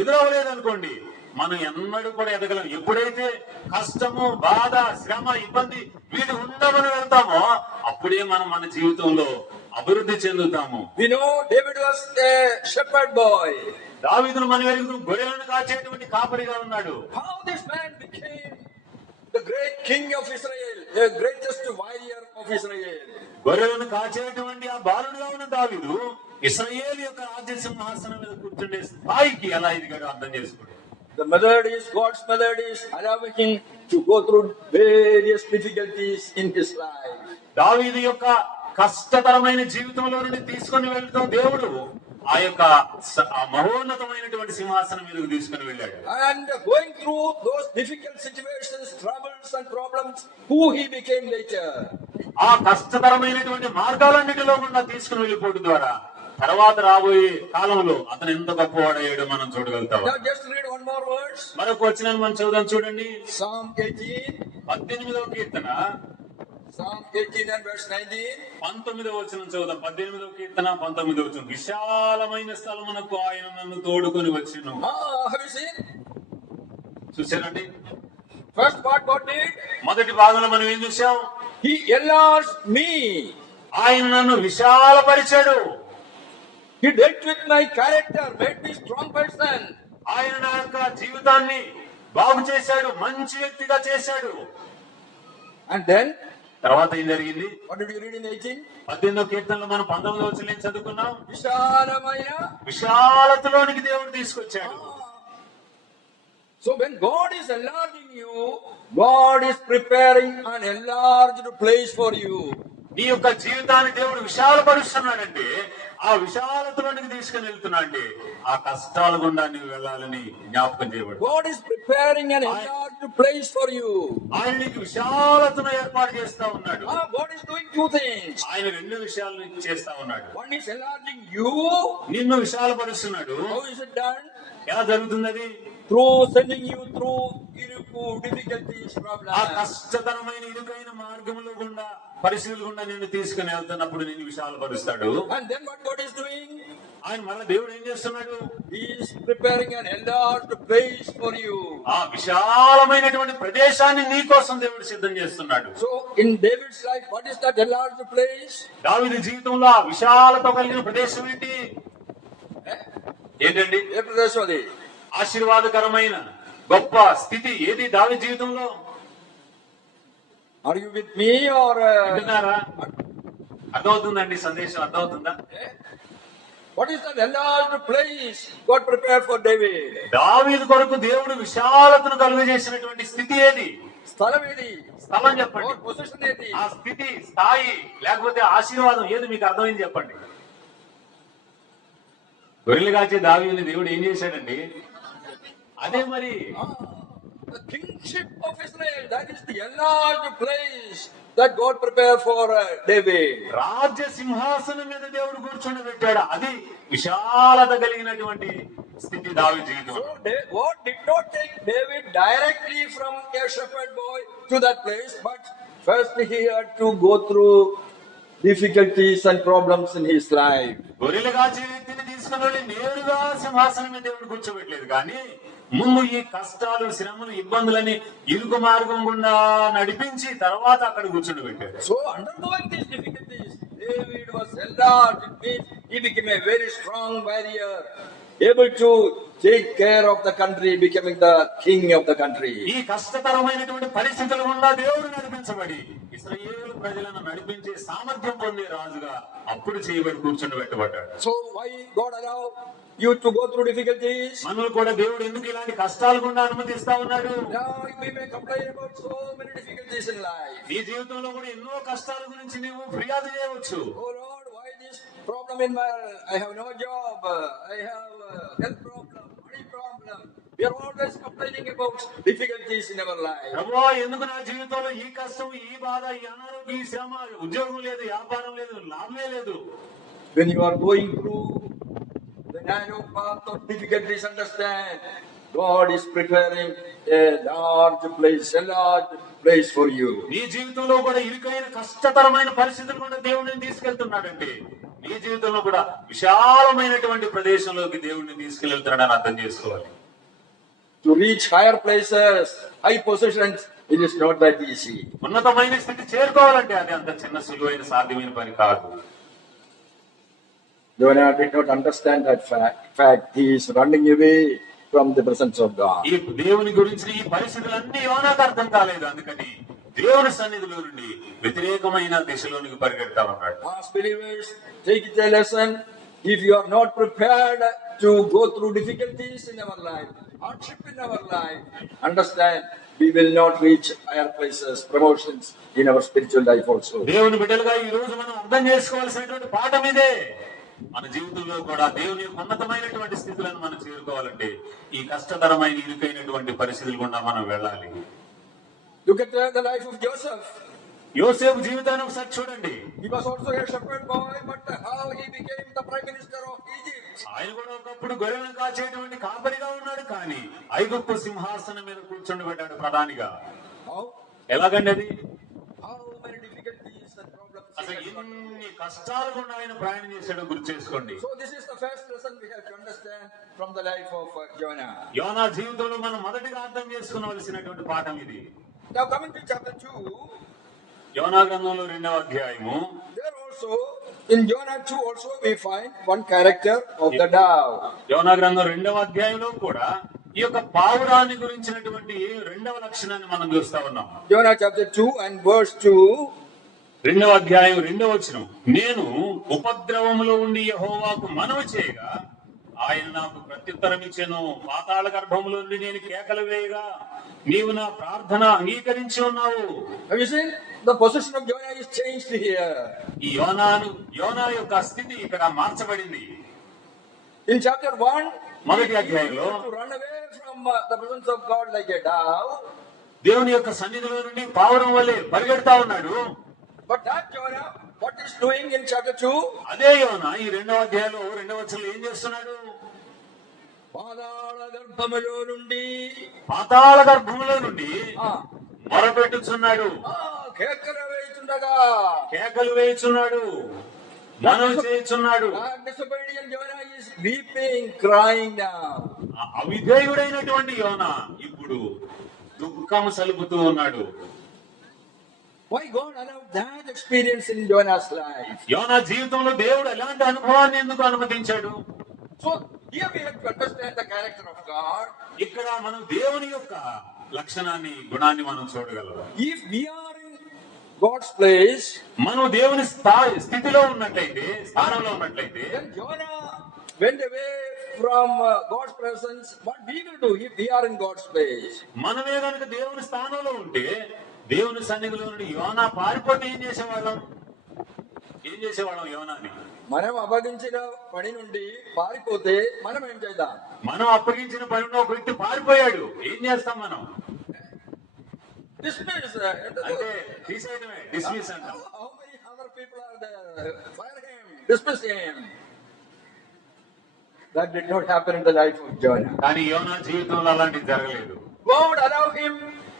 ఎదురవలేదు అనుకోండి, మనం ఎన్నడూ కూడా ఎదగలం. ఎప్పుడైతే కష్టము, బాధ, శ్రమ, ఇబ్బంది వీటి ఉండమని వెళ్తామో అప్పుడే మనం మన జీవితంలో అభివృద్ధి చెందుతాము. We know David was a shepherd boy. దావీదును మనం ఎరుగుతూ గొర్రెలను కాచేటువంటి కాపరిగా ఉన్నాడు. How this man became the great king of Israel, the greatest warrior of Israel. గొర్రెలను కాచేటువంటి ఆ బాలుడుగా ఉన్న దావీదు ఇశ్రాయేలు యొక్క రాజ్య సింహాసనం మీద కూర్చుండే స్థాయికి ఎలా ఎదిగాడో అర్థం చేసుకోండి. The method is, God's method is allowing him to go through various difficulties in his life. దావీదు యొక్క కష్టతరమైన జీవితంలో నుండి తీసుకుని వెళ్తాం దేవుడు ఆ యొక్క మహోన్నతమైనటువంటి సింహాసనం మీదకు తీసుకుని వెళ్ళాడు. And going through those difficult situations, troubles and problems, who he became later. ఆ కష్టతరమైనటువంటి మార్గాలన్నిటిలో గుండా తీసుకుని వెళ్ళిపోవడం ద్వారా తర్వాత రాబోయే కాలంలో అతను ఎంత గొప్పవాడయ్యాడో మనం చూడగలుగుతాం. Now just read one more verse. మరొక వచనాన్ని మనం చదువుదాం చూడండి. Psalm 18. 18వ Keerthana. Psalm 18 and verse 19. 19వ వచనం చదువుదాం. 18వ కీర్తన 19వ వచనం. విశాలమైన స్థలమునకు ఆయన నన్ను తోడుకొని వచ్చెను. Have you seen? చూశారండి? First part God did. మొదటి భాగంలో మనం ఏం చూసాం? He enlarged me. ఆయన నన్ను విశాలపరిచాడు. He dealt with my character, made me strong person. ఆయన నా యొక్క జీవితాన్ని బాగు చేశాడు, మంచి వ్యక్తిగా చేశాడు. And then, తర్వాత ఏం జరిగింది? what did you read in 18? 18వ కీర్తనలో మనం 19వ వచనం చదువుకున్నాం. విశాలమైన విశాలతలోనికి దేవుడు తీసుకొచ్చాడు. So when God is enlarging you, God is preparing an enlarged place for you. నీ యొక్క జీవితాన్ని దేవుడు విశాలపరుస్తున్నాడంటే ఆ విశాలతలోనికి తీసుకుని వెళ్తున్నాడండి. ఆ కష్టాల గుండా నీవు వెళ్ళాలని జ్ఞాపకం చేయబడు. God is preparing an enlarged place for you. ఆయన నీకు విశాలతను ఏర్పాటు చేస్తా ఉన్నాడు. God is doing two things. ఆయన రెండు విషయాలు చేస్తా ఉన్నాడు. One is enlarging you. నిన్ను విశాలపరుస్తున్నాడు. How is it done? ఎలా జరుగుతుంది అది? Through sending you through difficulties, ఆ problems. కష్టతరమైన ఇరుకైన మార్గముల గుండా పరిస్థితుల గుండా నిన్ను తీసుకుని వెళ్తున్నప్పుడు నిన్ను విశాలపరుస్తాడు. And then what God is doing? ఆయన మళ్ళీ దేవుడు ఏం చేస్తున్నాడు? He is preparing an enlarged place for you. ఆ విశాలమైనటువంటి ప్రదేశాన్ని నీ కోసం దేవుడు సిద్ధం చేస్తున్నాడు. So in David's life, what is that enlarged place? దావీదు జీవితంలో ఆ విశాలత కలిగిన ప్రదేశం ఏంటి? ఏంటండి? ఏ ప్రదేశం అది? ఆశీర్వాదకరమైన గొప్ప స్థితి ఏది దావీదు జీవితంలో? Are you with me or? వింటున్నారా? అర్థమవుతుందండి సందేశం? అర్థమవుతుందా? What is that enlarged place God prepared for David? దావీదు కొరకు దేవుడు విశాలతను కలుగజేసినటువంటి స్థితి ఏది? స్థలం ఏది? స్థలం చెప్పండి. Or possession ఏది? ఆ స్థితి, స్థాయి, లేకపోతే ఆశీర్వాదం ఏది మీకు అర్థమైంది చెప్పండి. గొర్రెలు కాచే దావీదుని దేవుడు ఏం చేశాడండి? అదే మరి The kingship of Israel, that is the enlarged place that God prepared for David. రాజ్య సింహాసనం మీద దేవుడు కూర్చొని పెట్టాడు. అది విశాలత కలిగినటువంటి స్థితి దావీదు జీవితంలో. So God did not take David directly from a shepherd boy to that place, but first he had to go through difficulties and problems in his life. గొర్రెలు కాచే వ్యక్తిని తీసుకుని వెళ్ళి నేరుగా సింహాసనం మీద దేవుడు కూర్చోబెట్టలేదు, కానీ ముందు ఈ కష్టాలు, శ్రమలు, ఇబ్బందులని ఇరుకు మార్గం గుండా నడిపించి తర్వాత అక్కడ కూర్చొని పెట్టాడు. So undergoing these difficulties, David was enlarged. It means he became a very strong warrior, able to take care of the country, becoming the king of the country. ఈ కష్టతరమైనటువంటి పరిస్థితుల గుండా దేవుడు నడిపించబడి ఇశ్రాయేలు ప్రజలను నడిపించే సామర్థ్యం పొందే రాజుగా అప్పుడు చేయబడి కూర్చొని పెట్టబడ్డాడు. So why God allow you to go through difficulties? మనల్ని కూడా దేవుడు ఎందుకు ఇలాంటి కష్టాల గుండా అనుమతిస్తా ఉన్నాడు? Now we may complain about so many difficulties in life. నీ జీవితంలో కూడా ఎన్నో కష్టాల గురించి నీవు ఫిర్యాదు చేయవచ్చు. Oh Lord, why this problem in my life? I have no job. I have health problem, money problem. We are always complaining about difficulties in our life. ప్రభువా, ఎందుకు నా జీవితంలో ఈ కష్టం, ఈ బాధ, ఈ అనారోగ్యం, ఈ శ్రమ, ఉద్యోగం లేదు, వ్యాపారం లేదు, లాభమే లేదు. When you are going through the narrow path of difficulties, understand God is preparing a large place for you. నీ జీవితంలో కూడా ఇరుకైన కష్టతరమైన పరిస్థితులు కూడా దేవుడిని తీసుకెళ్తున్నాడంటే నీ జీవితంలో కూడా విశాలమైనటువంటి ప్రదేశంలోకి దేవుడిని తీసుకెళ్తున్నాడని అర్థం చేసుకోవాలి. To reach higher places, high positions, it is not that easy. ఉన్నతమైన స్థితి చేరుకోవాలంటే అది అంత చిన్న సులువైన సాధ్యమైన పని కాదు. Jonah did not understand that fact. He is running away from the presence of God. ఈ దేవుని గురించి ఈ పరిస్థితులన్నీ యోనాకు అర్థం కాలేదు, అందుకని దేవుని సన్నిధిలో నుండి వ్యతిరేకమైన దిశలోనికి పరిగెడతా ఉన్నాడు. As believers, take it a lesson. If you are not prepared to go through difficulties in our life, hardship in our life, understand we will not reach higher places, promotions in our spiritual life also. దేవుని బిడ్డలుగా ఈ రోజు మనం అర్థం చేసుకోవాల్సినటువంటి పాఠం ఇదే. మన జీవితంలో కూడా దేవుని ఉన్నతమైనటువంటి స్థితులను మనం చేరుకోవాలంటే ఈ కష్టతరమైన ఇరుకైనటువంటి పరిస్థితులు గుండా మనం వెళ్ళాలి. Look at the life of Joseph. యోసేపు జీవితాన్ని ఒకసారి చూడండి. He was also a shepherd boy, but how he became the prime minister of Egypt. ఆయన కూడా ఒకప్పుడు గొర్రెలను కాచేటువంటి కాపరిగా ఉన్నాడు, కానీ ఐగుప్తు సింహాసనం మీద కూర్చొని పెట్టాడు ప్రధానిగా. How? ఎలాగండి అది? How many difficulties అసలు ఎన్ని కష్టాలు గుండా ఆయన ప్రయాణం చేశాడో గుర్తు చేసుకోండి. So this is the first lesson we have to understand from the life of Jonah. యోనా జీవితంలో మనం మొదటిగా అర్థం చేసుకోవలసినటువంటి పాఠం ఇది. Now coming to chapter 2, యోనా గ్రంథంలో 2వ అధ్యాయము. there also in Jonah 2 also we find one character of the dove. యోనా గ్రంథం 2వ అధ్యాయంలో కూడా ఈ యొక్క పావురాన్ని గురించినటువంటి 2వ లక్షణాన్ని మనం చూస్తా ఉన్నాం. Jonah chapter 2 and verse 2. 2వ అధ్యాయం 2వ వచనం. నేను ఉపద్రవములో ఉండి యెహోవాకు మనవి చేయగా ఆయన నాకు ప్రత్యుత్తరం ఇచ్చెను. పాతాళ గర్భములో నుండి నేను కేకలు వేయగా నీవు నా ప్రార్థన అంగీకరించి ఉన్నావు. Have you seen the position of Jonah is changed here? ఈ యోనా యొక్క స్థితి ఇక్కడ మార్చబడింది. In chapter 1, మొదటి he అధ్యాయంలో used to run away from the presence of God like a dove. దేవుని యొక్క సన్నిధిలో నుండి పావురం వలె పరిగెడతా ఉన్నాడు. But that Jonah, what is doing in chapter 2? అదే యోనా ఈ 2వ అధ్యాయంలో 2వ వచనంలో ఏం చేస్తున్నాడు? పాతాళ గర్భములో నుండి మొరపెట్టుచున్నాడు, కేకలు వేయుచుండగా, కేకలు వేయుచున్నాడు, మనవి చేయుచున్నాడు. disobedient Jonah is weeping, crying now. అవిధేయుడైనటువంటి యోనా ఇప్పుడు దుఃఖము సలుపుతూ ఉన్నాడు. Why God allowed that experience in Jonah's life? యోనా జీవితంలో దేవుడు ఎలాంటి అనుభవాన్ని ఎందుకు అనుమతించాడు? So here we have to understand the character of God. ఇక్కడ మనం దేవుని యొక్క లక్షణాన్ని, గుణాన్ని మనం చూడగలం. If we are in God's place, మనం దేవుని స్థితిలో ఉన్నట్లయితే, స్థానంలో ఉన్నట్లయితే, then Jonah went away from God's presence. What we will do if we are in God's place? మనమే కనుక దేవుని స్థానంలో ఉంటే, దేవుని సన్నిధిలో నుండి యోనా పారిపోతే ఏం చేసేవాళ్ళం యోనాని? మనం అప్పగించిన పని నుండి పారిపోతే మనం ఏం చేద్దాం? మనం అప్పగించిన పనిలో ఒక వ్యక్తి పారిపోయాడు, ఏం చేస్తాం మనం? Dismiss. అంటే తీసేయడమే, డిస్మిస్ అంటాం. How many other people are there? Fire him. Dismiss him. That did not happen in the life of Jonah. కానీ యోనా జీవితంలో అలాంటిది జరగలేదు. God allowed him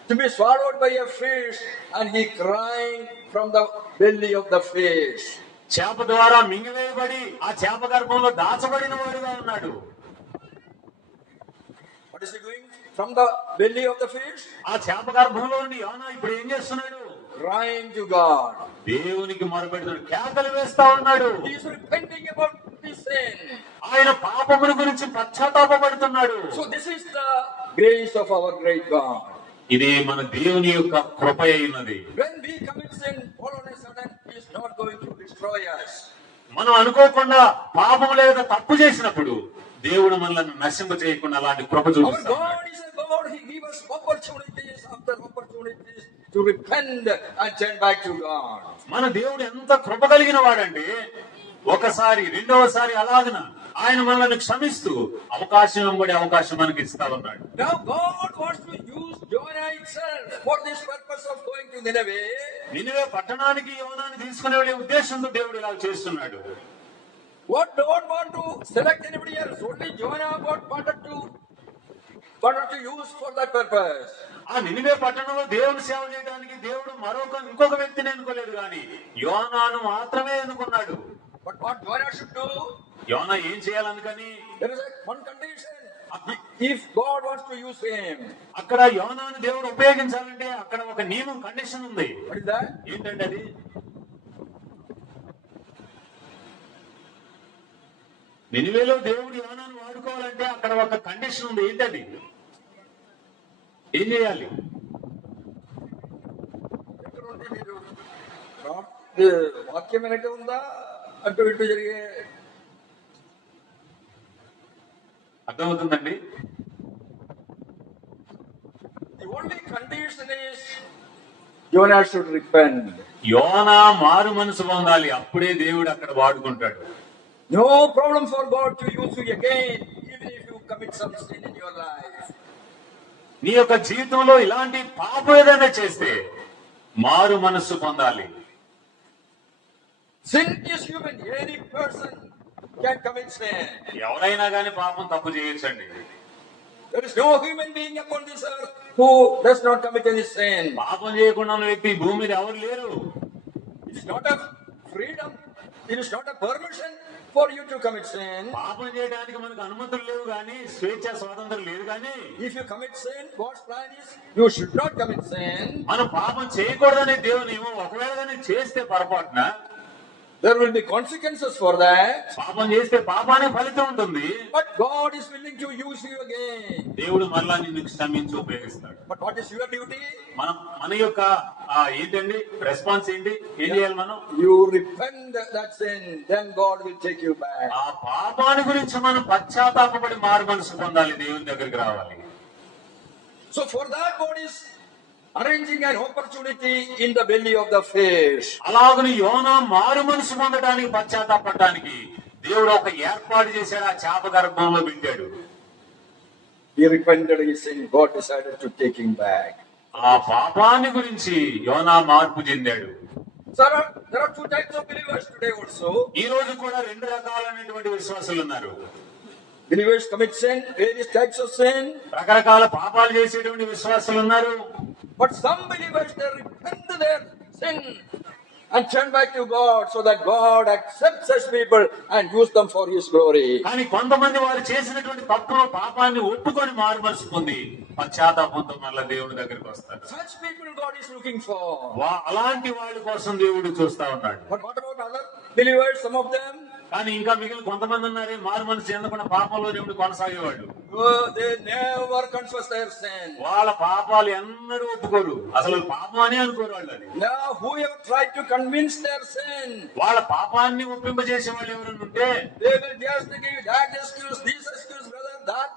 to be swallowed by a fish, and he crying from the belly of the fish. చేప ద్వారా మింగివేయబడి ఆ చేప గర్భంలో దాచబడిన వాడుగా ఉన్నాడు. What is he doing? From the belly of the fish, ఆ చేప గర్భంలో నుండి యోనా ఇప్పుడు ఏం చేస్తున్నాడు? crying to God. దేవునికి మొరపెడుతున్నాడు, కేకలు వేస్తా ఉన్నాడు. He is repenting about his sin. ఆయన పాపముల గురించి పశ్చాత్తాపపడుతున్నాడు. So this is the grace of our great God. ఇది మన దేవుని యొక్క కృప అయినది. When we commit sin, all on a sudden he is not going to destroy us. మనం అనుకోకుండా పాపము లేదా తప్పు చేసినప్పుడు దేవుడు మనల్ని నశింప చేయకుండా అలాంటి కృప Our చూపిస్తాడు. God is a God. He gives us opportunities after opportunities to repent and turn back to God. మన దేవుడు ఎంత కృప కలిగిన వాడంటే ఒకసారి, రెండవసారి అలాగన ఆయన మనల్ని క్షమిస్తూ అవకాశం వెంబడి అవకాశం మనకి ఇస్తా ఉన్నాడు. Now God wants to use Jonah itself for this purpose of going to Nineveh. Nineveh పట్టణానికి యోనాని తీసుకునే వెళ్ళే ఉద్దేశంతో దేవుడు ఇలా చేస్తున్నాడు. What don't want to select anybody else. Only Jonah God wanted to use for that purpose. ఆ నినివే పట్టణంలో దేవుని సేవ చేయడానికి దేవుడు ఇంకొక వ్యక్తిని ఎన్నుకోలేదు, కానీ యోనాను మాత్రమే ఎన్నుకున్నాడు. But what Jonah should do? యోనా ఏం చేయాలనుకని There is one condition. If God wants to use him. అక్కడ యోనాను దేవుడు ఉపయోగించాలంటే అక్కడ ఒక నియమం, కండిషన్ ఉంది. What is that? ఏంటంటే అది నినివేలో దేవుడు యోనాను వాడుకోవాలంటే అక్కడ ఒక కండిషన్ ఉంది. ఏంటది? ఏం చేయాలి? వాక్యం వెనక ఉందా, అటు ఇటు జరిగే? అర్థమవుతుందండి? The only condition is Jonah should repent. యోనా మారు మనసు పొందాలి, అప్పుడే దేవుడు అక్కడ వాడుకుంటాడు. No problem for God to use you again, even if you commit some sin in your life. నీ యొక్క జీవితంలో ఇలాంటి పాపం ఏదైనా చేస్తే మారు మనస్సు పొందాలి. Sin is human. Any person can commit sin. ఎవరైనా కానీ పాపం తప్పు చేయొచ్చండి. There is no human being upon this earth who does not commit any sin. పాపం చేయకుండా ఉన్న వ్యక్తి భూమి మీద ఎవరు లేరు. It is not a freedom. It is not a permission for you to commit sin. పాపం చేయడానికి మనకు అనుమతులు లేవు కానీ, స్వేచ్ఛ స్వాతంత్రం లేదు కానీ, If you commit sin, God's plan is you should not commit sin. మనం పాపం చేయకూడదనే దేవుని ఏమో ఒకవేళ కానీ చేస్తే పొరపాటున There will be consequences for that. పాపం చేస్తే పాపానికి ఫలితం ఉంటుంది. But God is willing to use you again. దేవుడు మరలా నిన్ను క్షమించి ఉపయోగిస్తాడు. But what is your duty? మన యొక్క ఏంటండి రెస్పాన్స్ ఏంటి? ఏం చేయాలి మనం? You repent that sin, then God will take you back. ఆ పాపాన్ని గురించి మనం పశ్చాత్తాపపడి మారు మనసు పొందాలి, దేవుని దగ్గరికి రావాలి. So for that, God is arranging an opportunity in the belly of the fish. అలాగని యోనా మారు మనసు పొందడానికి, పశ్చాత్తాపడడానికి దేవుడు ఒక ఏర్పాటు చేశాడు, ఆ చేప గర్భంలో పెట్టాడు. He repented his sin. God decided to take him back. ఆ పాపాన్ని గురించి యోనా మార్పు చెందాడు. Sir, there are two types of believers today also. ఈ రోజు కూడా రెండు రకాలైనటువంటి విశ్వాసులు ఉన్నారు. Believers commit sin, various types of sin. రకరకాల పాపాలు చేసేటువంటి విశ్వాసులు ఉన్నారు. But some believers, they repent their sin and turn back to God so that God accepts such people and use them for His glory. కానీ కొంతమంది వారు చేసినటువంటి తప్పును, పాపాన్ని ఒప్పుకొని మారు మనసు పొంది పశ్చాత్తాపంతో మళ్ళా దేవుని దగ్గరికి వస్తారు. Such people God is looking for. అలాంటి వాళ్ళ కోసం దేవుడు చూస్తా ఉన్నాడు. But what about other believers? Some of them, కానీ ఇంకా మిగిలిన కొంతమంది ఉన్నారే మారు మనసు చెందకుండా పాపంలో దేవుడు కొనసాగేవాళ్ళు. they never confess their sin. వాళ్ళ పాపాలు ఎన్నడూ ఒప్పుకోరు, అసలు పాపం అని అనుకోరు వాళ్ళు. అది Now, whoever tried to convince their sin, వాళ్ళ పాపాన్ని ఒప్పింపజేసే వాళ్ళు ఎవరైనా ఉంటే they will just give that excuse, this excuse, that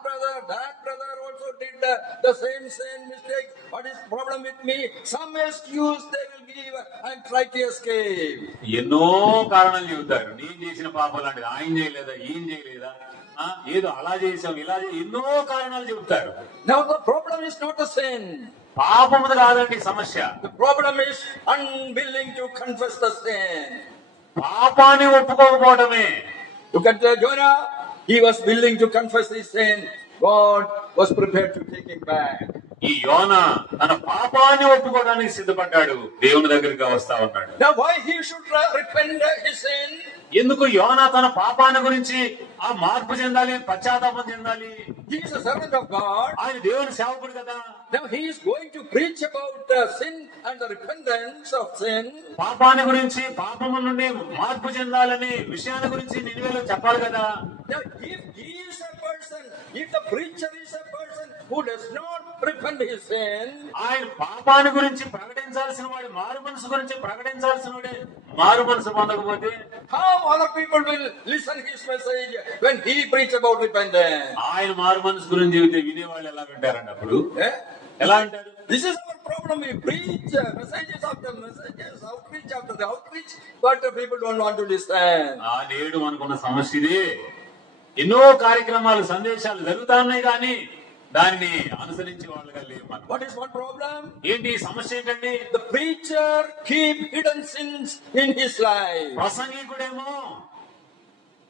brother also did the same sin mistake. What is problem with me? Some excuse they will give and try to escape. ఎన్నో కారణాలు చెబుతారు. నేను చేసిన పాపం లాంటిది ఆయన చేయలేదా, ఈయన చేయలేదా, ఏదో అలా చేసాం ఇలా ఎన్నో కారణాలు చెబుతారు. Now the problem is not the sin. పాపముది కాదండి సమస్య. The problem is unwilling to confess the sin. పాపాన్ని ఒప్పుకోకపోవడమే. Look at Jonah. He was willing to confess his sin. God was prepared to take him back. ఈ యోనా తన పాపాన్ని ఒప్పుకోవడానికి సిద్ధపడ్డాడు, దేవుని దగ్గరికి వస్తా ఉన్నాడు. Now why he should repent his sin? ఎందుకు యోనా తన పాపాన్ని గురించి ఆ మార్పు చెందాలి, పశ్చాత్తాపం చెందాలి? He is a servant of God. ఆయన దేవుని సేవకుడు కదా. Now he is going to preach about the sin and the repentance of sin. పాపాన్ని గురించి, పాపము నుండి మార్పు చెందాలని విషయాన్ని గురించి నినివేలో చెప్పాలి కదా. Now if he is a person, if the preacher is a person who does not repent his sin, ఆయన పాపాన్ని గురించి ప్రకటించాల్సిన వాడు, మారు మనసు గురించి ప్రకటించాల్సిన వాడే మారు మనసు పొందకపోతే how other people will listen his message when he preach about repentance? ఆయన మారు మనసు గురించి చెబితే వినేవాళ్ళు ఎలా వింటారండి? అప్పుడు ఎలా అంటారు? This is our problem. We preach messages after messages, outreach after the outreach, but the people don't want to listen. ఆ నేడు మనకున్న సమస్య ఇదే. ఎన్నో కార్యక్రమాలు, సందేశాలు జరుగుతా ఉన్నాయి కానీ దానిని అనుసరించే వాళ్ళుగా లేవు మనం. What is one problem? ఏంటి సమస్య ఏంటండి? The preacher keep hidden sins in his life. ప్రసంగికుడేమో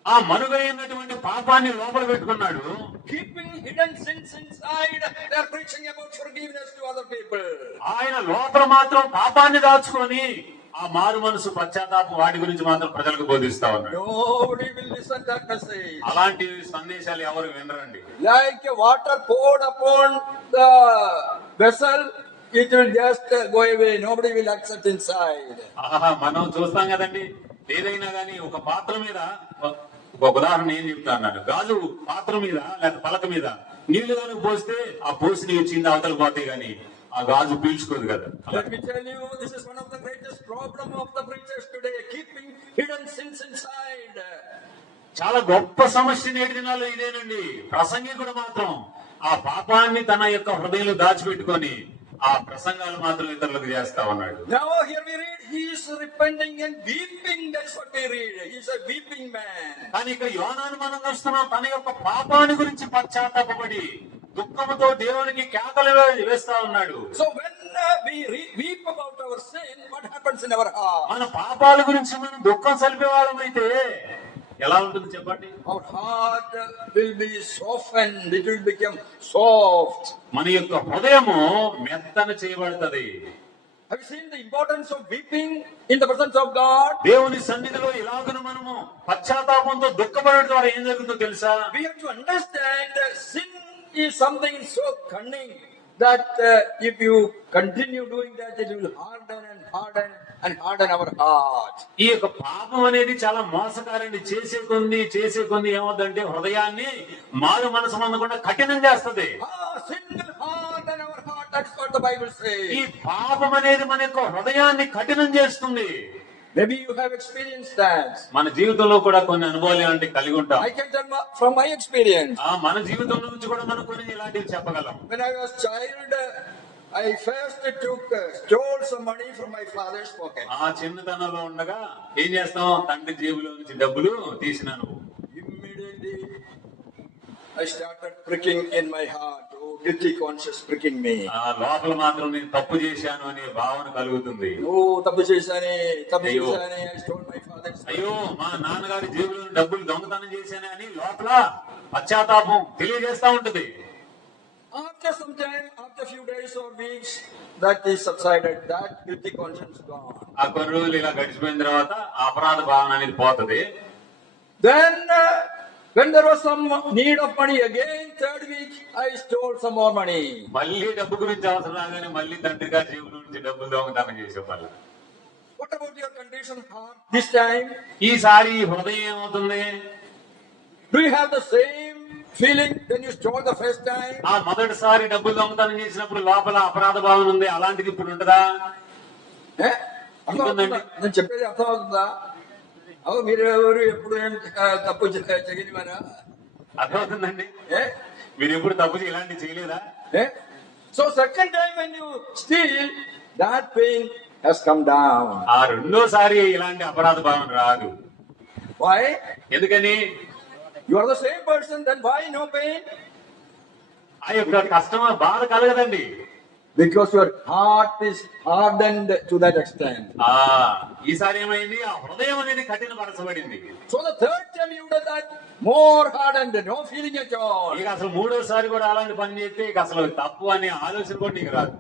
ఆ మనుగైనటువంటి పాపాన్ని లోపల పెట్టుకున్నాడు. Keeping hidden sins inside, they are preaching about forgiveness to other people. ఆయన లోపల మాత్రం పాపాన్ని దాచుకొని ఆ మారు మనసు, పశ్చాత్తాపం వాటి గురించి మాత్రం ప్రజలకు బోధిస్తా ఉన్నాడు. Nobody will listen that message. అలాంటి సందేశాలు ఎవరు వినరండి. Like a water poured upon the vessel, it will just go away. Nobody will accept inside. మనం చూస్తాం కదండి, ఏదైనా గానీ ఒక పాత్ర మీద, ఒక ఉదాహరణ ఏం చెప్తా అన్నాడు, గాజు పాత్ర మీద లేదా పలక మీద నీళ్లు కనుక పోస్తే ఆ పోసి నీళ్ళు చింది అవతల పోతాయి గానీ ఆ గాజు పీల్చుకోదు కదా. Let me tell you, this is one of the greatest problem of the preachers today, keeping hidden sins inside. చాలా గొప్ప సమస్య నేటి దినాల్లో ఇదేనండి. ప్రసంగికుడు మాత్రం ఆ పాపాన్ని తన యొక్క హృదయంలో దాచిపెట్టుకొని ఆ ప్రసంగాలు మాత్రం ఇతరులకు చేస్తా ఉన్నాడు. Now here we read, he is repenting and weeping. That's what we read. He is a weeping man. కానీ ఇక్కడ యోనాను మనం చూస్తున్నాం, తన యొక్క పాపాన్ని గురించి పశ్చాత్తాపపడి దుఃఖముతో దేవునికి కేకలు వేస్తా ఉన్నాడు. So when we weep about our sin, what happens in our heart? మన పాపాల గురించి మనం దుఃఖం సలిపే వాళ్ళమైతే ఎలా ఉంటుంది చెప్పండి? Our heart will be softened. It will become soft. మన యొక్క హృదయము మెత్తన చేయబడుతుంది. Have you seen the importance of weeping in the presence of God? దేవుని సన్నిధిలో ఇలాగను మనము పశ్చాత్తాపంతో దుఃఖపడడం ద్వారా ఏం జరుగుతుందో తెలుసా? We have to understand that sin is something so cunning that if you continue doing that, it will harden and harden our heart. ఈ యొక్క పాపం అనేది చాలా మోసకారండి. చేసే కొంది ఏమవుతుందంటే హృదయాన్ని మారు మనసు అందకుండా కఠినం చేస్తుంది. Sin will harden our heart. That's what the Bible says. ఈ పాపం అనేది మన యొక్క హృదయాన్ని కఠినం చేస్తుంది. Maybe you have experienced that. మన జీవితంలో కూడా కొన్ని అనుభవాలు ఇలాంటి కలిగి ఉంటాం. I can tell from my experience. మన జీవితం నుంచి కూడా మనం కొన్ని ఇలాంటివి చెప్పగలం. When I was child, I first stole some money from my father's pocket. ఆ చిన్నతనంలో ఉండగా ఏం చేస్తాం? తండ్రి జేబులో నుంచి డబ్బులు తీసినాను. Immediately I started pricking in my heart. Oh, guilty conscience pricking me. లోపల మాత్రం నేను తప్పు చేశాను అనే భావన కలుగుతుంది. Oh, తప్పు చేశానే. I stole my father's money. అయ్యో, మా నాన్నగారి జేబులో డబ్బులు దొంగతనం చేశానే అని లోపల పశ్చాత్తాపం తెలియజేస్తా ఉంటది. After some time, after few days or weeks, that is subsided. That guilty conscience gone. ఆ కొన్ని రోజులు ఇలా గడిచిపోయిన తర్వాత అపరాధ భావన అనేది పోతది. Then when there was some need of money again, third week, I stole some more money. మళ్ళీ డబ్బు గురించి అవసరం రాగానే మళ్ళీ తండ్రి గారి జేబుల నుంచి డబ్బులు దొంగతనం చేసాం మళ్ళీ. What about your condition heart this time? ఈసారి హృదయం ఏమవుతుంది? Do you have the same feeling when you stole the first time? ఆ మొదటిసారి డబ్బులు దొంగతనం చేసినప్పుడు లోపల అపరాధ భావన ఉంది, అలాంటిది ఇప్పుడు ఉంటదా? అర్థమవుతుందా? నేను చెప్పేది అర్థమవుతుందా? మీరు ఎవరు ఎప్పుడు ఏం తప్పు చేయనివారా? అర్థమవుతుందండి. మీరు ఎప్పుడు తప్పు ఇలాంటివి చేయలేదా? So second time when you steal, that pain has come down. ఆ రెండోసారి ఇలాంటి అపరాధ భావన రాదు. Why? ఎందుకని? You are the same person, then why no pain? ఆ యొక్క కష్టం బాధ కలగదండి. Because your heart is hardened to that extent. ఈసారి ఏమైంది? ఆ హృదయం అనేది కఠినపరచబడింది. So the third time you did that, more hardened, no feeling at all. ఇక అసలు మూడోసారి కూడా అలాంటి పని చేస్తే ఇక అసలు తప్పు అనే ఆలోచన కూడా నీకు రాదు.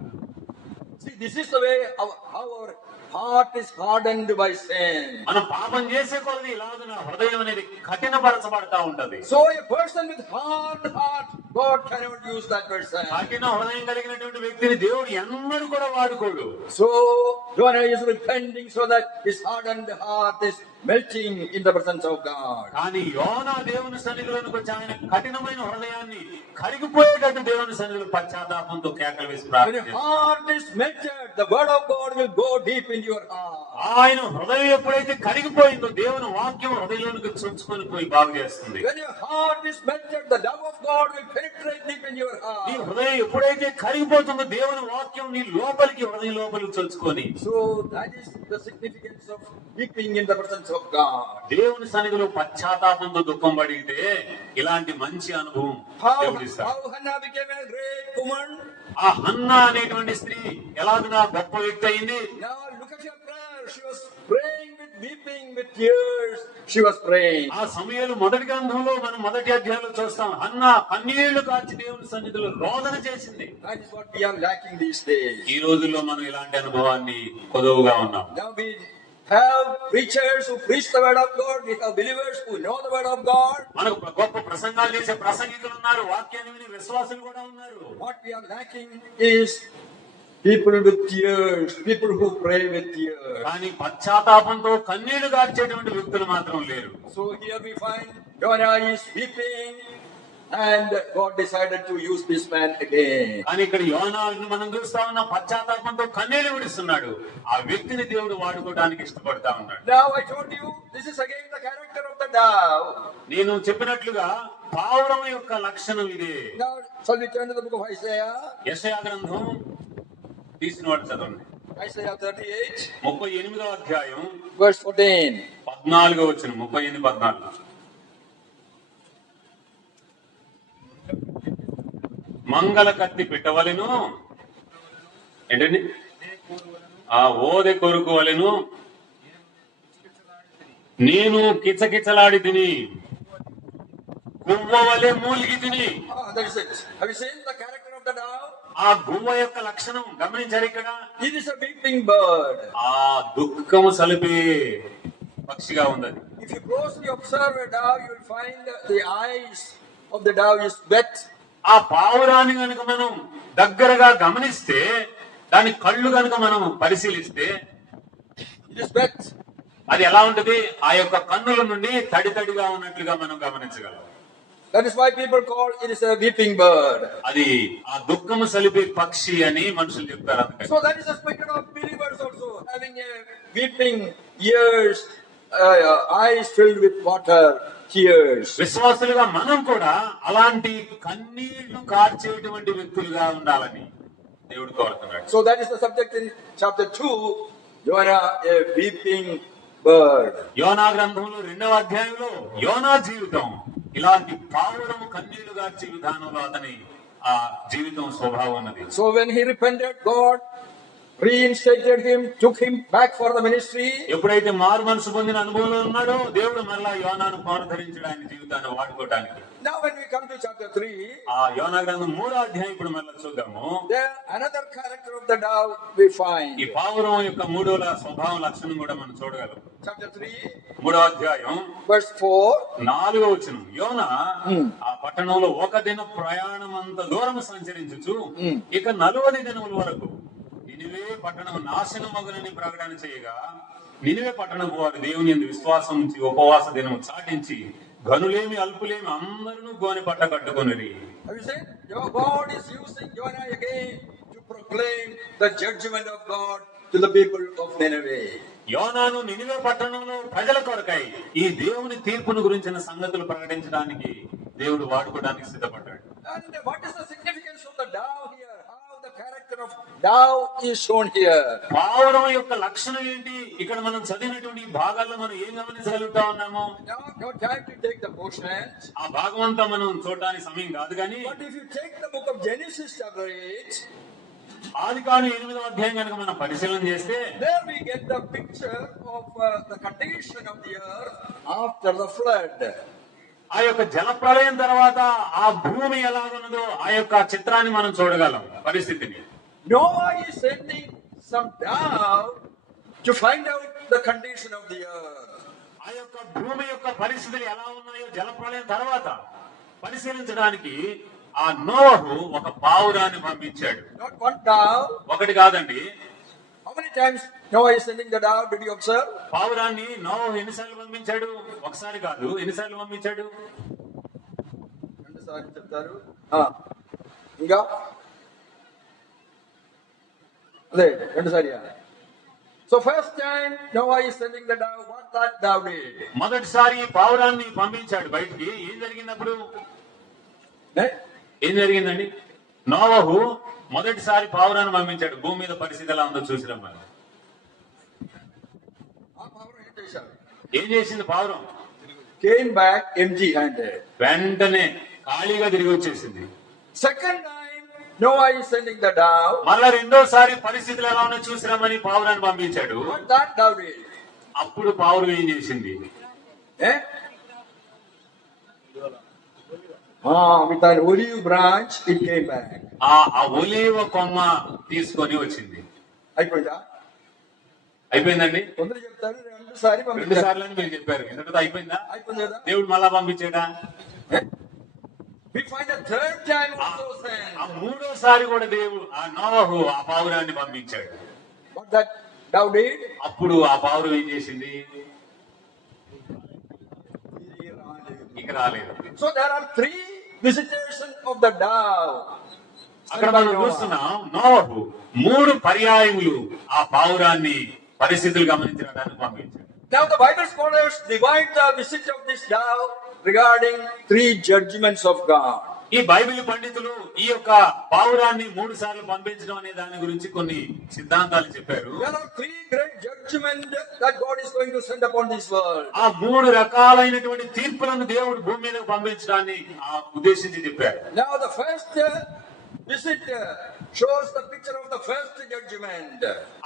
See, this is the way how our heart is hardened by sin. మనం పాపం చేసే కొలది ఇలాగ హృదయం అనేది కఠినపరచబడతా ఉంటది. So a person with hard heart, God cannot use that person. కఠిన హృదయం కలిగినటువంటి వ్యక్తిని దేవుడు ఎన్నడూ కూడా వాడుకోడు. So Jonah is repenting so that his hardened heart is melting in the presence of God. కానీ యోనా దేవుని సన్నిధిలోకి వచ్చి ఆయన కఠినమైన హృదయాన్ని కరిగిపోయేటట్టు దేవుని సన్నిధిలో పశ్చాత్తాపంతో కేకలు వేసి When ప్రార్థన your heart is melted, the word of God will go deep into your heart. ఆయన హృదయం ఎప్పుడైతే కరిగిపోయిందో దేవుని వాక్యం హృదయంలోనికి చొచ్చుకొని పోయి బాగు చేస్తుంది. When your heart is melted, the love of God will penetrate deep in your నీ heart. హృదయం ఎప్పుడైతే కరిగిపోతుందో దేవుని వాక్యం నీ లోపలికి హృదయం లోపలికి చొచ్చుకొని. So that is the significance of weeping in the presence of God. దేవుని సన్నిధిలో పశ్చాత్తాపంతో దుఃఖం పడితే ఇలాంటి మంచి అనుభవం దేవుడు ఇస్తాడు. How Hannah became a great woman. ఆ హన్నా అనేటువంటి స్త్రీ ఎలాగ గొప్ప వ్యక్తి అయింది. Now look at your prayer. She was praying with weeping, with tears. She was praying. ఆ సమయంలో మొదటి గ్రంథంలో మనం మొదటి అధ్యాయంలో చూస్తాం. హన్నా కన్నీళ్లు కార్చి దేవుని సన్నిధిలో రోదన చేసింది. That is what we are lacking these days. ఈ రోజుల్లో మనం ఇలాంటి అనుభవాన్ని కొదవగా ఉన్నాం. Now we have preachers who preach the word of God. We have believers who know the word of God. మనకు గొప్ప ప్రసంగాలు చేసే ప్రసంగికులు ఉన్నారు, వాక్యాన్ని విని విశ్వాసులు కూడా ఉన్నారు. What we are lacking is people with tears, people who pray with tears. కానీ పశ్చాత్తాపంతో కన్నీళ్లు కార్చేటువంటి వ్యక్తులు మాత్రం లేరు. So here we find Jonah is weeping, and God decided to use this man again. కానీ ఇక్కడ యోనాను మనం చూస్తా ఉన్నాం, పశ్చాత్తాపంతో కన్నీళ్లు విడుస్తున్నాడు. ఆ వ్యక్తిని దేవుడు వాడుకోవడానికి ఇష్టపడతా ఉన్నాడు. Now I told you, this is again the character of the dove. నేను చెప్పినట్లుగా పావురం యొక్క లక్షణం ఇదే. Now shall we turn to the book of Isaiah? యెషయా గ్రంథం తీసిన వాడు చదవండి. Isaiah 38, 38వ అధ్యాయం verse 14. 14వ వచనం. 38:14. మంగళ కత్తి పెట్టవలెను, ఏంటండి? ఆ ఓదె కొరుకు వలెను నేను కిచకిచలాడి తిని, కువ్వ వలె మూలిగి తిని. That is it. Have you seen the character of the dove? ఆ గువ్వ యొక్క లక్షణం గమనించారు ఇక్కడ. It is a weeping bird. ఆ దుఃఖము సలిపే పక్షిగా ఉంది అది. If you closely observe a dove, you will find the eyes of the dove is wet. ఆ పావురాన్ని కనుక మనం దగ్గరగా గమనిస్తే, దాని కళ్ళు కనుక మనం పరిశీలిస్తే, It is wet. అది ఎలా ఉంటది? ఆ యొక్క కన్నుల నుండి తడి తడిగా ఉన్నట్లుగా మనం గమనించగలం. That is why people call it is a weeping bird. అది ఆ దుఃఖము సలిపే పక్షి అని మనుషులు చెప్తారు. అందుకని So that is expected of believers also, having a weeping ears, eyes filled with water, tears. విశ్వాసులుగా మనం కూడా అలాంటి కన్నీళ్లు కార్చేటువంటి వ్యక్తులుగా ఉండాలని దేవుడు కోరుతున్నాడు. So that is the subject in chapter 2, Jonah, a weeping bird. యోనా గ్రంథంలో 2వ అధ్యాయంలో యోనా జీవితం ఇలాంటి పావురము కన్నీళ్లు గార్చే విధానంలో అతని ఆ జీవితం స్వభావం ఉన్నది. So when he repented, God reinstated him, took him back for the ministry. ఎప్పుడైతే మారు మనసు పొందిన అనుభవంలో ఉన్నాడో, దేవుడు మరలా యోనాను పునరుద్ధరించడానికి ఆయన జీవితాన్ని వాడుకోవడానికి. Now when we come to chapter 3, ఆ యోనా గ్రంథం 3వ అధ్యాయం ఇప్పుడు మరలా చూద్దాము. there another character of the dove we find. ఈ పావురం యొక్క 3వ స్వభావం లక్షణం కూడా మనం చూడగలం. Chapter 3, 3వ అధ్యాయం verse 4. 4వ వచనం. యోనా ఆ పట్టణంలో ఒక దిన ప్రయాణం అంత దూరం సంచరించుచు ఇక 40 దినముల వరకు నినివే పట్టణం నాశనమగునని ప్రకటన చేయగా, నినివే పట్టణం వారు దేవుని యందు విశ్వాసం ఉంచి ఉపవాస దినము చాటించి ఘనులేమి అల్పులేమి అందరూ గోనె పట్ట కట్టుకొనిరి. Have you seen? Your God is using Jonah again to proclaim the judgment of God to the people of Nineveh. యోనాను Nineveh పట్టణంలో ప్రజల కొరకై ఈ దేవుని తీర్పును గురించిన సంగతులు ప్రకటించడానికి దేవుడు వాడుకోవడానికి సిద్ధపడ్డాడు. And what is the significance of the dove here? How the character of dove is shown here? పావురం యొక్క లక్షణం ఏంటి? ఇక్కడ మనం చదివినటువంటి ఈ భాగాల్లో మనం ఏం గమనించగలుగుతా ఉన్నాము? Now, no time to take the portions. ఆ భాగం అంతా మనం చూడడానికి సమయం కాదు, కానీ But if you take the book of Genesis chapter 8, ఆదికాండం 8వ అధ్యాయం కనుక మనం పరిశీలన చేస్తే, there we get the picture of the condition of the earth after the flood. ఆ యొక్క జల ప్రళయం తర్వాత ఆ భూమి ఎలాగున్నదో ఆ యొక్క చిత్రాన్ని మనం చూడగలం, పరిస్థితిని. Noah is sending some dove to find out the condition of the earth. ఆ యొక్క భూమి యొక్క పరిస్థితులు ఎలా ఉన్నాయో జల ప్రళయం తర్వాత పరిశీలించడానికి ఆ నోవహు ఒక పావురాన్ని పంపించాడు. Not one dove. ఒకటి కాదండి. How many times Noah is sending the dove? Did you observe? పావురాన్ని నోవహు ఎన్నిసార్లు పంపించాడు? ఒకసారి కాదు, ఎన్నిసార్లు పంపించాడు? రెండుసార్లు చెప్తారు. ఇంకా అదే రెండుసారి. So first time Noah is sending the dove. What that dove did? మొదటిసారి పావురాన్ని పంపించాడు బయటికి. ఏం జరిగినప్పుడు? ఏం జరిగిందండి? నోవహు మొదటిసారి పావురాన్ని పంపించాడు. భూమి మీద పరిస్థితి ఎలా ఉందో చూసి రమ్మని. ఆ పావురం ఏం చేశాడు? ఏం చేసింది పావురం? Came back empty handed. వెంటనే ఖాళీగా తిరిగి వచ్చేసింది. Second time Noah is sending the dove. మళ్ళా రెండోసారి పరిస్థితులు ఎలా ఉన్నాయో చూసి రమ్మని పావురాన్ని పంపించాడు. What that dove did? అప్పుడు పావురం ఏం చేసింది? With an olive branch it came back. ఆ ఒలీవ కొమ్మ తీసుకొని వచ్చింది. అయిపోయిందా? అయిపోయిందండి. కొందరు చెప్తారు రెండుసారి 2 పంపించారు. సార్లు అని మీరు చెప్పారు. ఎందుకంటే అయిపోయిందా? అయిపోయింది కదా? దేవుడు మళ్ళా పంపించాడా? We find a third time ఆ also sent. మూడోసారి కూడా దేవుడు ఆ నోవహు ఆ పావురాన్ని పంపించాడు. What that dove did? అప్పుడు ఆ పావురం ఏం చేసింది? ఇక రాలేదు. So there are 3 visitations of the dove. అక్కడ మనం చూస్తున్నాం నోవహు 3 పర్యాయములు ఆ పావురాన్ని పరిస్థితులు గమనించడానికి పంపించాడు. Now the Bible scholars divide the visit of this dove regarding 3 judgments of God. ఈ బైబిల్ పండితులు ఈ యొక్క పావురాన్ని 3 సార్లు పంపించడం అనే దాని గురించి కొన్ని సిద్ధాంతాలు చెప్పారు. There are 3 great judgments that God is going to send upon this world. ఆ 3 రకాలైనటువంటి తీర్పులను దేవుడు భూమి మీదకు పంపించడాన్ని ఉద్దేశించి చెప్పారు. Now the first visit shows the picture of the first judgment.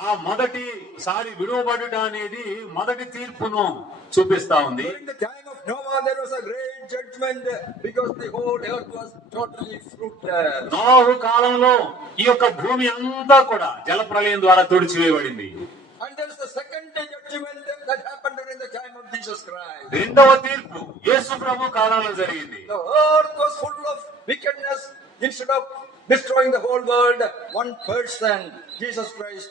ఆ మొదటిసారి విడువబడుట అనేది మొదటి తీర్పును చూపిస్తా ఉంది. During the time of Noah, there was a great judgment because the whole earth was totally fruitless. నోహు కాలంలో ఈ యొక్క భూమి అంతా కూడా జలప్రళయం ద్వారా తుడిచివేయబడింది. And there is the second judgment that happened during the time of Jesus Christ. రెండవ తీర్పు యేసు ప్రభు కాలంలో జరిగింది. The earth was full of wickedness. Instead of destroying the whole world, one person, Jesus Christ,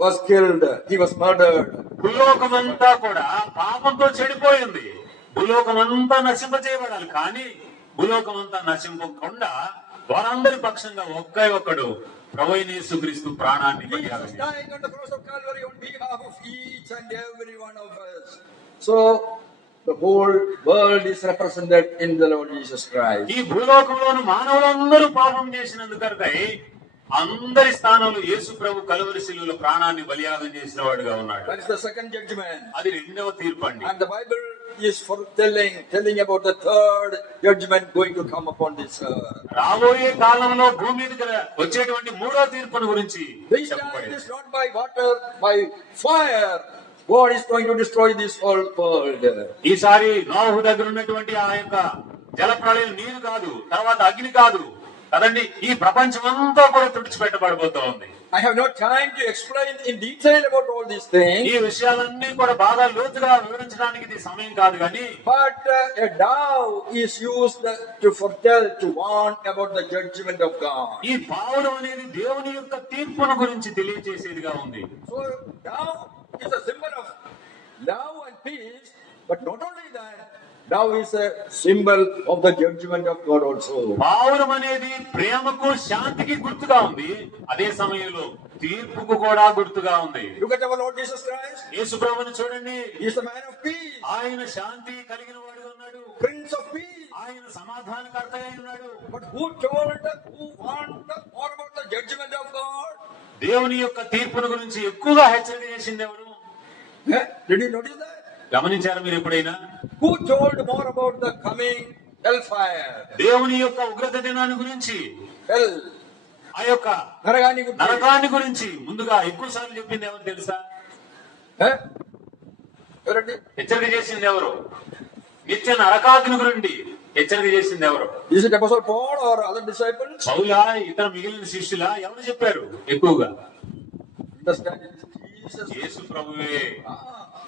was killed. He was murdered. భూలోకమంతా కూడా పాపంతో చెడిపోయింది. భూలోకమంతా నశింపజేయబడాలి, కానీ భూలోకమంతా నశింపకుండా వారందరి పక్షంగా ఒక్కడు ప్రభువైన యేసుక్రీస్తు ప్రాణాన్ని బలియాగం Jesus dying on the cross of Calvary on behalf of each and every one of us. So the whole world is represented in the Lord Jesus Christ. ఈ భూలోకంలోని మానవులందరూ పాపం చేసినందుకై అందరి స్థానంలో యేసు ప్రభు కలువరి శిలువలో ప్రాణాన్ని బలియాగం చేసిన వాడుగా ఉన్నాడు. That is the second judgment. అది రెండవ తీర్పు అండి. And the Bible is telling about the third judgment going to come upon this earth. రాబోయే కాలంలో భూమి మీదకి వచ్చేటువంటి మూడో తీర్పును గురించి This time it చెప్పబడింది. is not by water, by fire. God is going to destroy this whole world. ఈసారి నోహు దగ్గర ఉన్నటువంటి ఆ యొక్క జలప్రళయం నీరు కాదు, తర్వాత అగ్ని కాదు కదండి, ఈ ప్రపంచం అంతా కూడా తుడిచిపెట్టబడబోతా ఉంది. I have no time to explain in detail about all these things. ఈ విషయాలన్నీ కూడా బాగా లోతుగా వివరించడానికి ఇది సమయం కాదు కానీ, But a dove is used to foretell, to warn about the judgment of God. ఈ పావురం అనేది దేవుని యొక్క తీర్పును గురించి తెలియజేసేదిగా ఉంది. So dove is a symbol of love and peace, but not only that, dove is a symbol of the judgment of God also. పావురం అనేది ప్రేమకు శాంతికి గుర్తుగా ఉంది, అదే సమయంలో తీర్పుకు కూడా గుర్తుగా ఉంది. Look at our Lord Jesus Christ. యేసు ప్రభువుని చూడండి, He is the man of peace, ఆయన శాంతి కలిగిన వాడుగా ఉన్నాడు, Prince of peace. ఆయన సమాధానకర్త అయి ఉన్నాడు. But who warned more about the judgment of God? దేవుని యొక్క తీర్పును గురించి ఎక్కువగా హెచ్చరిక చేసింది ఎవరు? Did you notice that? గమనించారా మీరు ఎప్పుడైనా? Who told more about the coming hellfire? దేవుని యొక్క ఉగ్రత దినాన్ని గురించి, Hell. ఆ యొక్క నరకాన్ని గురించి. నరకాన్ని గురించి ముందుగా ఎక్కువ సార్లు చెప్పింది ఎవరు తెలుసా? ఎవరండి? హెచ్చరిక చేసింది ఎవరు? నిత్య నరకాగ్ని గురించి హెచ్చరిక చేసింది ఎవరు? Is it Apostle Paul or other disciples? పౌలా, ఇతర మిగిలిన శిష్యులా? ఎవరు చెప్పారు ఎక్కువగా? Understand it is Jesus. యేసు ప్రభువే.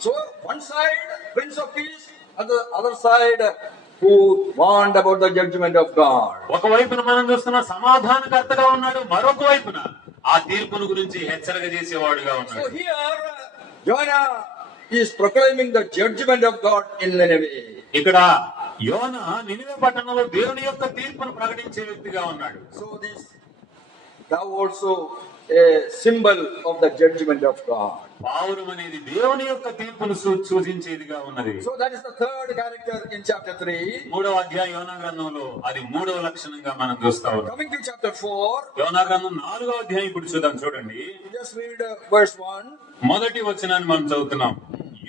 So one side, Prince of Peace, and the other side, who warned about the judgment of God. ఒకవైపున మనం చూస్తున్న సమాధానకర్తగా ఉన్నాడు, మరొక వైపున ఆ తీర్పును గురించి హెచ్చరిక చేసేవాడుగా So ఉన్నాడు. here, Jonah is proclaiming the judgment of God in Nineveh. ఇక్కడ యోనా నినివే పట్టణంలో దేవుని యొక్క తీర్పును ప్రకటించే వ్యక్తిగా ఉన్నాడు. So this thou also a symbol of the judgment of God. పావురం అనేది దేవుని యొక్క తీర్పును సూచించేదిగా ఉన్నది. So that is the third character in chapter 3. మూడవ అధ్యాయ యోనా గ్రంథంలో అది మూడవ లక్షణంగా మనం చూస్తా ఉన్నాం. Coming to chapter 4, యోనా గ్రంథం 4వ అధ్యాయం ఇప్పుడు చూద్దాం. చూడండి, just read verse 1. మొదటి వచనాన్ని మనం చదువుతున్నాం.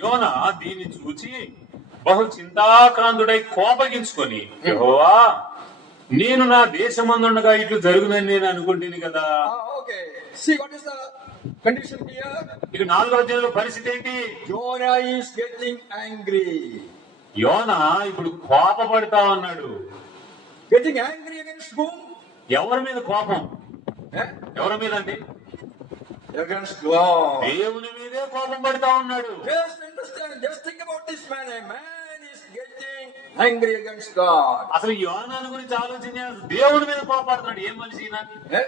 యోనా దీన్ని చూచి బహు చింతాక్రాంతుడై కోపగించుకొని, యెహోవా, నేను నా దేశమందుండగా ఇట్లు జరుగునని నేను అనుకుంటుని కదా. Okay. See what is the condition here? ఇక 4వ అధ్యాయంలో పరిస్థితి ఏంటి? Jonah is getting angry. యోనా ఇప్పుడు కోపపడతా ఉన్నాడు. Getting angry against whom? ఎవరి మీద కోపం? Eh? ఎవరి మీద అండి? Against God. దేవుని మీదే కోపం పడతా ఉన్నాడు. Just understand, just think about this man. A man is getting angry against God. అసలు యోనాను గురించి ఆలోచన, దేవుని మీద కోపడుతున్నాడు. ఏం మనిషి ఈయన? Eh?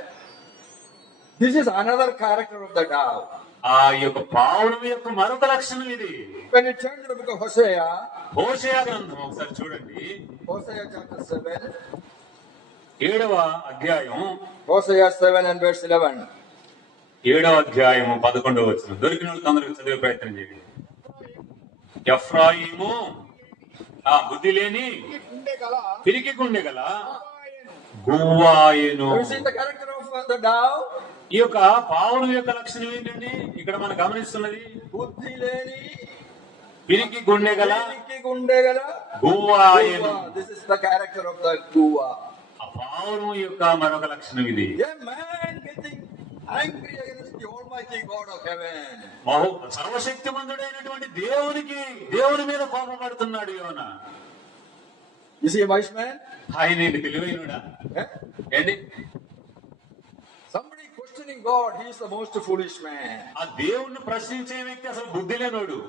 This is another character of the dove. ఆ యొక్క పావురం యొక్క మరొక లక్షణం ఇది. When you turn to the book of Hosea, హోషేయ గ్రంథం ఒకసారి చూడండి. Hosea chapter 7, 7వ అధ్యాయం, Hosea 7 and verse 11. 7వ అధ్యాయం 11వ వచనం. దొరికిన వాళ్ళు తొందరగా చదివే ప్రయత్నం చేయండి. ఎఫ్రాయిము బుద్ధి లేని పిరికి గుండె గల గువ్వాయెను. Have you seen the character of the dove? ఈ యొక్క పావురం యొక్క లక్షణం ఏంటండి? ఇక్కడ మనం గమనిస్తున్నది బుద్ధి లేని పిరికి గుండె గల పిరికి గుండెగల గువ్వాయెను. This is the character of the guva. ఆ పావురం యొక్క మరొక లక్షణం ఇది. A man angry against the Almighty God of heaven. సర్వశక్తిమంతుడైనటువంటి దేవుని మీద కోపపడుతున్నాడు యోనా. Is he a wise man? ఆయన తెలివైనడా Eh? ఏంటి? Somebody questioning God, he is the most foolish man. ఆ దేవుణ్ణి ప్రశ్నించే వ్యక్తి అసలు బుద్ధి లేనోడు.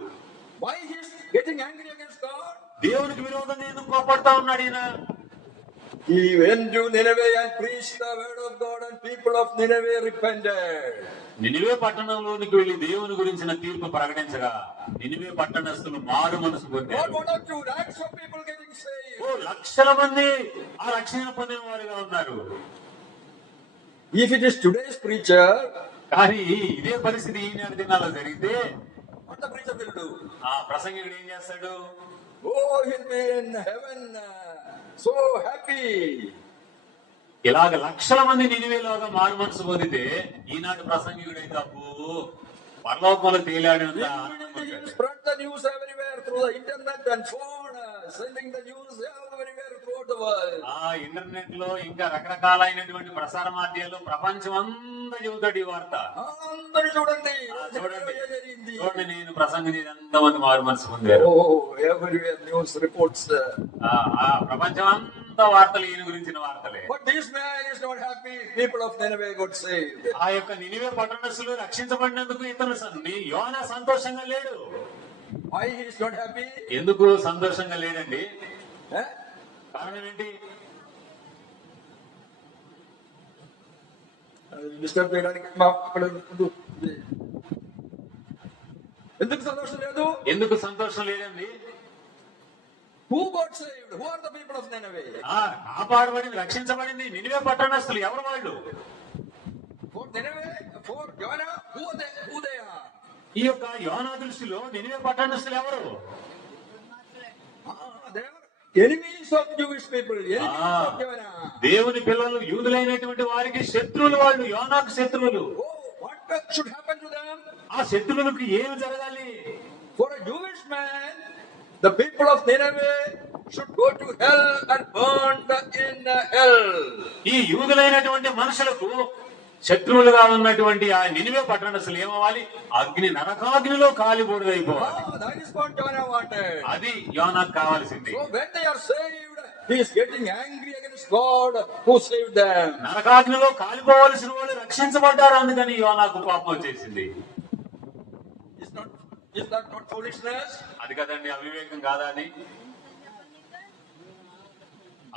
Why he is getting angry against God? దేవునికి విరోధంగా ఎందుకు కోపడతా ఉన్నాడు ఈయన? He went to Nineveh and preached the word of God, and people of Nineveh repented. Nineveh పట్టణంలోనికి వెళ్లి దేవుని గురించిన తీర్పు ప్రకటించగా నినివే పట్టణస్థులు మారు మనసు Not పొందారు. 1 or 2 lakhs of people getting saved. లక్షల మంది ఆ రక్షణ పొందిన వారుగా ఉన్నారు. If it is today's preacher, కానీ ఇదే పరిస్థితి ఈనాటి దినాల్లో జరిగితే what the preacher will do? ఆ ప్రసంగికుడు ఏం చేస్తాడు? Oh, he'll be in heaven, so happy. ఇలాగ లక్షల మంది నినివేలోగా మారు మనసు పొందితే ఈనాటి ప్రసంగికుడైతే అబ్బో పరలోకంలో తేలాడినంత ఆనందం He పొందాడు. spread the news everywhere through the internet and phone, sending the news everywhere throughout the world. ఆ ఇంటర్నెట్ లో ఇంకా రకరకాలైనటువంటి ప్రసార మాధ్యాలు ప్రపంచం అంతా చెబుతాడు ఈ వార్త. అందరూ చూడండి, చూడండి ఏం జరిగింది? చూడండి నేను ప్రసంగం చేసి ఎంతమంది మారు మనసు పొందారు. Oh, everywhere news reports. ఆ ప్రపంచం అంతా వార్తలు ఈయన గురించిన వార్తలే. But this man is not happy. People of Nineveh got saved. ఆ యొక్క నినివే పట్టణస్థులు రక్షించబడినందుకు ఇతను యోనా సంతోషంగా లేడు. Why he is not happy? ఎందుకు సంతోషంగా లేడండి? Eh? కారణం ఏంటి? డిస్టర్బ్ చేయడానికి మా అక్కడ ఉండు. ఎందుకు సంతోషం లేదు? ఎందుకు సంతోషం లేదండి? Who got saved? Who are the people of Nineveh? కాపాడబడింది రక్షించబడింది Nineveh పట్టణస్థులు. ఎవరు వాళ్ళు? For Nineveh, for Jonah, who they are? ఈ యొక్క యోనా దృష్టిలో నినివే పట్టణస్థులు ఎవరు? They are enemies of Jewish people, enemies of Jonah. దేవుని పిల్లలు యూదులైనటువంటి వారికి శత్రువులు వాళ్ళు. యోనాకు శత్రువులు. Oh, what should happen to them? ఆ శత్రువులకు ఏమి జరగాలి? For a Jewish man, the people of Nineveh should go to hell and burned in hell. ఈ యూదులైనటువంటి మనుషులకు శత్రువులుగా ఉన్నటువంటి ఆ నినివే పట్టణస్థులు ఏమవ్వాలి? అగ్ని నరకాగ్నిలో కాలిబూడిదైపోవాలి. That is what Jonah wanted. అది యోనాకు కావాల్సింది. So when they are saved, he is getting angry against God who saved them. నరకాగ్నిలో కాలిపోవలసిన వాళ్ళు రక్షించబడ్డారు, అందుకని యోనాకు కోపం వచ్చేసింది. Is that not foolishness? అది కదండి అవివేకం కాదా? అది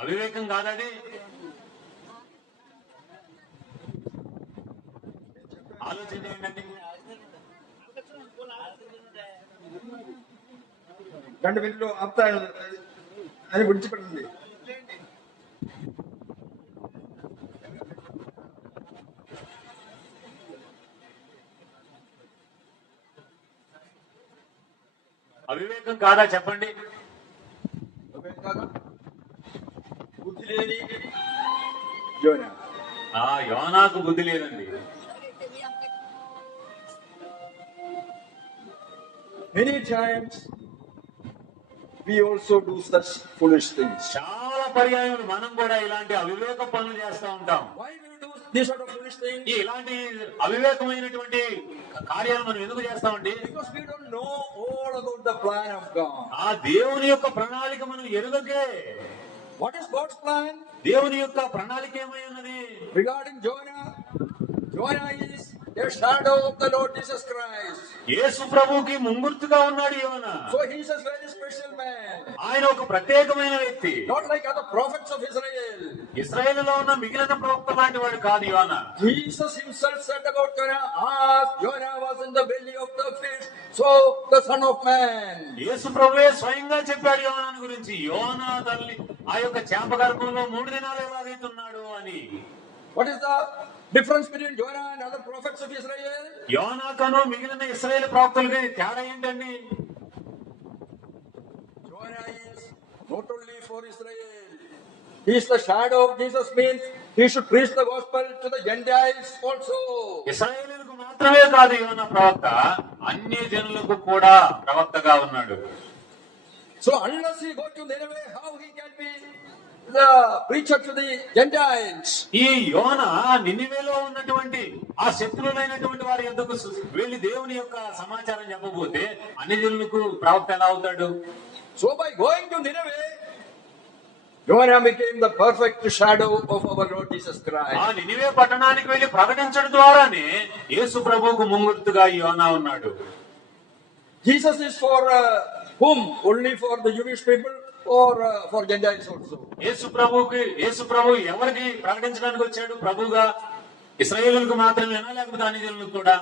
అవివేకం కాదది. ఆలోచన ఏంటండి? 2 మినిట్లు ఆపుతాను అని విడిచిపెట్టింది. అవివేకం కాదా చెప్పండి? బుద్ధి లేని యోనా. యోనాకు బుద్ధి లేదండి. Many times we also do such foolish things. చాలా పర్యాయములు మనం కూడా ఇలాంటి అవివేక పనులు చేస్తూ ఉంటాం. Why we do these sort of foolish things? ఇలాంటి అవివేకమైనటువంటి కార్యాలు మనం ఎందుకు చేస్తామండి? Because we don't know all about the plan of God. ఆ దేవుని యొక్క ప్రణాళిక మనం ఎరుగకే. What is God's plan? దేవుని యొక్క ప్రణాళిక ఏమై ఉన్నది? Regarding Jonah, Jonah is a shadow of the Lord Jesus Christ. యేసు ప్రభువుకి ముంగుర్తుగా ఉన్నాడు యోనా. So he is a very special man. ఆయన ఒక ప్రత్యేకమైన వ్యక్తి. Not like other prophets of Israel. ఇశ్రాయేలులో ఉన్న మిగిలిన ప్రవక్త లాంటి వాడు కాదు యోనా. Jesus himself said about Jonah, as Jonah was in the belly of the fish, so the Son of Man. యేసు ప్రభువే స్వయంగా చెప్పాడు యోనాను గురించి. యోనా తల్లి ఆ యొక్క చేప గర్భంలో 3 దినాలు ఎలాగైతున్నాడు అని. What is the difference between Jonah and other prophets of Israel? యోనాకను మిగిలిన ఇశ్రాయేలు ప్రవక్తలకి తేడా ఏంటండి? Jonah is not only for Israel. He is the shadow of Jesus, means he should preach the gospel to the Gentiles also. ఇశ్రాయేలులకు మాత్రమే కాదు యోనా ప్రవక్త, అన్య జనులకు కూడా ప్రవక్తగా ఉన్నాడు. So unless he go to Nineveh, how he can be the preacher to the Gentiles. ఈ యోన నినివేలో ఉన్నటువంటి ఆ శత్రువులైనటువంటి వారి యొద్దకు వెళ్లి దేవుని యొక్క సమాచారం చెప్పబోతే అన్ని జనులకు ప్రవక్త ఎలా అవుతాడు? So by going to Nineveh, Jonah became the perfect shadow of our Lord Jesus ఆ Christ. నినివే పట్టణానికి వెళ్లి ప్రకటించడం ద్వారానే యేసు ప్రభువుకు ముంగుర్తుగా ఈ యోనా ఉన్నాడు. Jesus is for whom? Only for the Jewish people or for Gentiles also? యేసు ప్రభు ఎవరికి ప్రకటించడానికి వచ్చాడు? ప్రభుగా ఇశ్రాయేలులకు మాత్రమేనా లేకపోతే అన్ని జనులకు కూడా?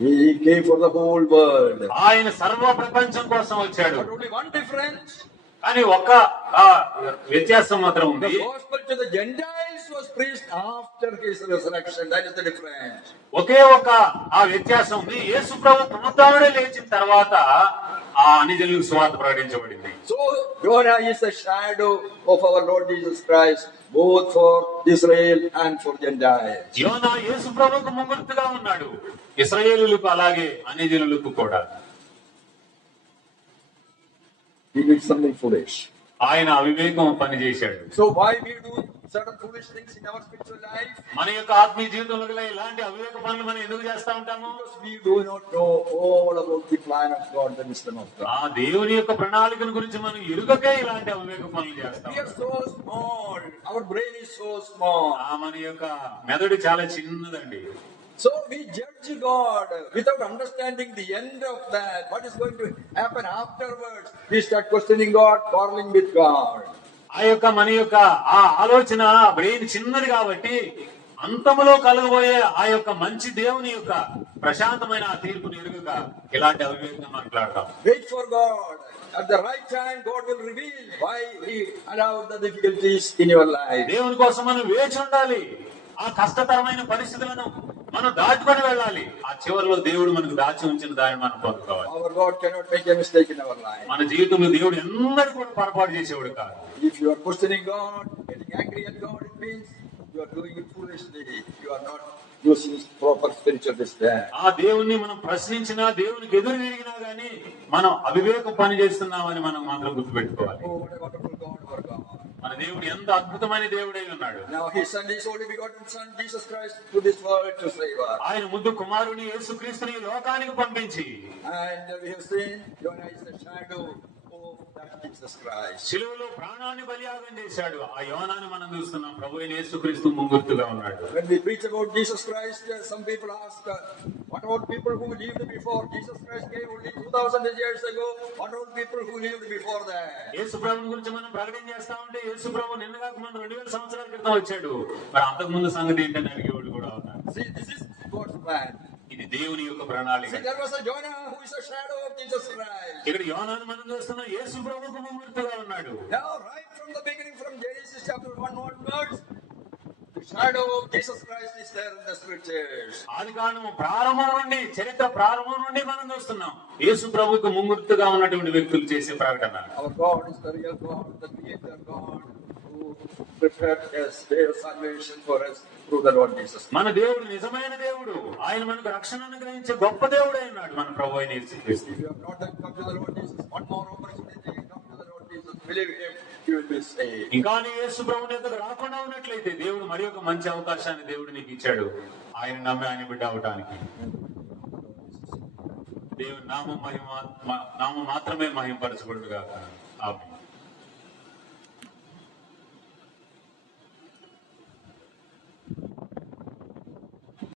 He came for the whole world. ఆయన సర్వ ప్రపంచం కోసం వచ్చాడు. But only one difference. కానీ ఒక్క వ్యత్యాసం మాత్రం ఉంది. The gospel to the Gentiles was preached after his resurrection. That is the difference. ఒకే ఒక ఆ వ్యత్యాసం ఉంది. యేసు ప్రభు పునరుద్ధానుడే లేచిన తర్వాత ఆ అన్ని జనులకు సువార్త ప్రకటించబడింది. So Jonah is the shadow of our Lord Jesus Christ, both for Israel and for Gentiles. యోనా యేసు ప్రభువుకు ముంగుర్తుగా ఉన్నాడు, ఇశ్రాయేలులకు అలాగే అన్ని జనులకు కూడా. He did something foolish. ఆయన అవివేకం పని చేశాడు. So why we do certain foolish things in our spiritual life? మన యొక్క ఆత్మీయ జీవితంలో గల ఇలాంటి అవివేక పనులు మనం ఎందుకు చేస్తా ఉంటాము? Because we do not know all about the plan of God, the wisdom of God. ఆ దేవుని యొక్క ప్రణాళికను గురించి మనం ఎరుగకే ఇలాంటి అవివేక పనులు చేస్తాం. We are so small. Our brain is so small. మన యొక్క మెదడు చాలా చిన్నదండి. So we judge God without understanding the end of that. What is going to happen afterwards? We start questioning God, quarreling with God. మన యొక్క ఆ ఆలోచన brain చిన్నది కాబట్టి అంతములో కలగబోయే ఆ యొక్క మంచి దేవుని యొక్క ప్రశాంతమైన ఆ తీర్పుని ఎరుగక ఇలాంటి అవివేకంగా మాట్లాడతాం. Wait for God. At the right time, God will reveal why He allowed the difficulties in your life. దేవుని కోసం మనం వేచి ఉండాలి. ఆ కష్టతరమైన పరిస్థితులను మనం దాటుకొని వెళ్ళాలి. ఆ చివరిలో దేవుడు మనకు దాచి ఉంచిన దాన్ని మనం పొందుకోవాలి. Our God cannot make a mistake in our life. మన జీవితంలో దేవుడు ఎన్నడూ కూడా పొరపాటు చేసేవాడు కాదు. If you are questioning God, getting angry at God, it means you are doing it foolishly. You are not using proper spiritual wisdom. ఆ దేవుణ్ణి మనం ప్రశ్నించినా, దేవునికి ఎదురు తిరిగినా గానీ మనం అవివేకం పని చేస్తున్నామని మనం మాత్రం గుర్తుపెట్టుకోవాలి. Oh, what a wonderful God, our God. మన దేవుడు ఎంత అద్భుతమైన దేవుడై ఉన్నాడు. Now He sent His only begotten Son, Jesus Christ, to this world to save us. ఆయన ముద్దు కుమారుని యేసుక్రీస్తుని ఈ లోకానికి పంపించి, And we have seen Jonah is the shadow of that Jesus Christ. శిలువలో ప్రాణాన్ని బలియాగం చేశాడు. ఆ యోనాని మనం చూస్తున్నాం. ప్రభువైన యేసుక్రీస్తు ముంగుర్తుగా ఉన్నాడు. When we preach about Jesus Christ, some people ask, what about people who lived before? Jesus Christ came only 2000 years ago. What about people who lived before that? యేసు ప్రభుని గురించి మనం ప్రకటన చేస్తా ఉంటే యేసు ప్రభు నిన్నగాక మన 2000 సంవత్సరాల క్రితం వచ్చాడు. మరి అంతకు ముందు సంగతి ఏంటని అడిగేవాళ్ళు కూడా ఉన్నారు. See, this is God's plan. ఇది దేవుని యొక్క ప్రణాళిక. See, there was a Jonah who is a shadow of Jesus Christ. ఇక్కడ యోనాను మనం చూస్తున్నాం. యేసు ప్రభువుకు ముంగుర్తుగా ఉన్నాడు. Now, right from the beginning, from Genesis chapter 1 onwards, the shadow of Jesus Christ is there in the scriptures. ఆదికాండము ప్రారంభం నుండి, చరిత్ర ప్రారంభం నుండి మనం చూస్తున్నాం యేసు ప్రభువుకు ముంగుర్తుగా ఉన్నటువంటి వ్యక్తులు చేసే ప్రకటన. Our God is the real God, the creator God, who prepared us their salvation for us through the Lord Jesus. మన దేవుడు నిజమైన దేవుడు. ఆయన మనకు రక్షణ అనుగ్రహించే గొప్ప దేవుడై ఉన్నాడు మన ప్రభువైన యేసుక్రీస్తు. If you have not done come to the Lord Jesus, one more opportunity, come to the Lord Jesus, believe Him, you will be saved. ఇంకా నీ యేసు ప్రభువుని ఎదుగు రాకుండా ఉన్నట్లయితే దేవుడు మరి ఒక మంచి అవకాశాన్ని దేవుడు నీకు ఇచ్చాడు. ఆయన నమ్మి ఆయన బిడ్డ అవటానికి. దేవుని నామం మాత్రమే మహిమపరచబడుగా. ఆమేన్.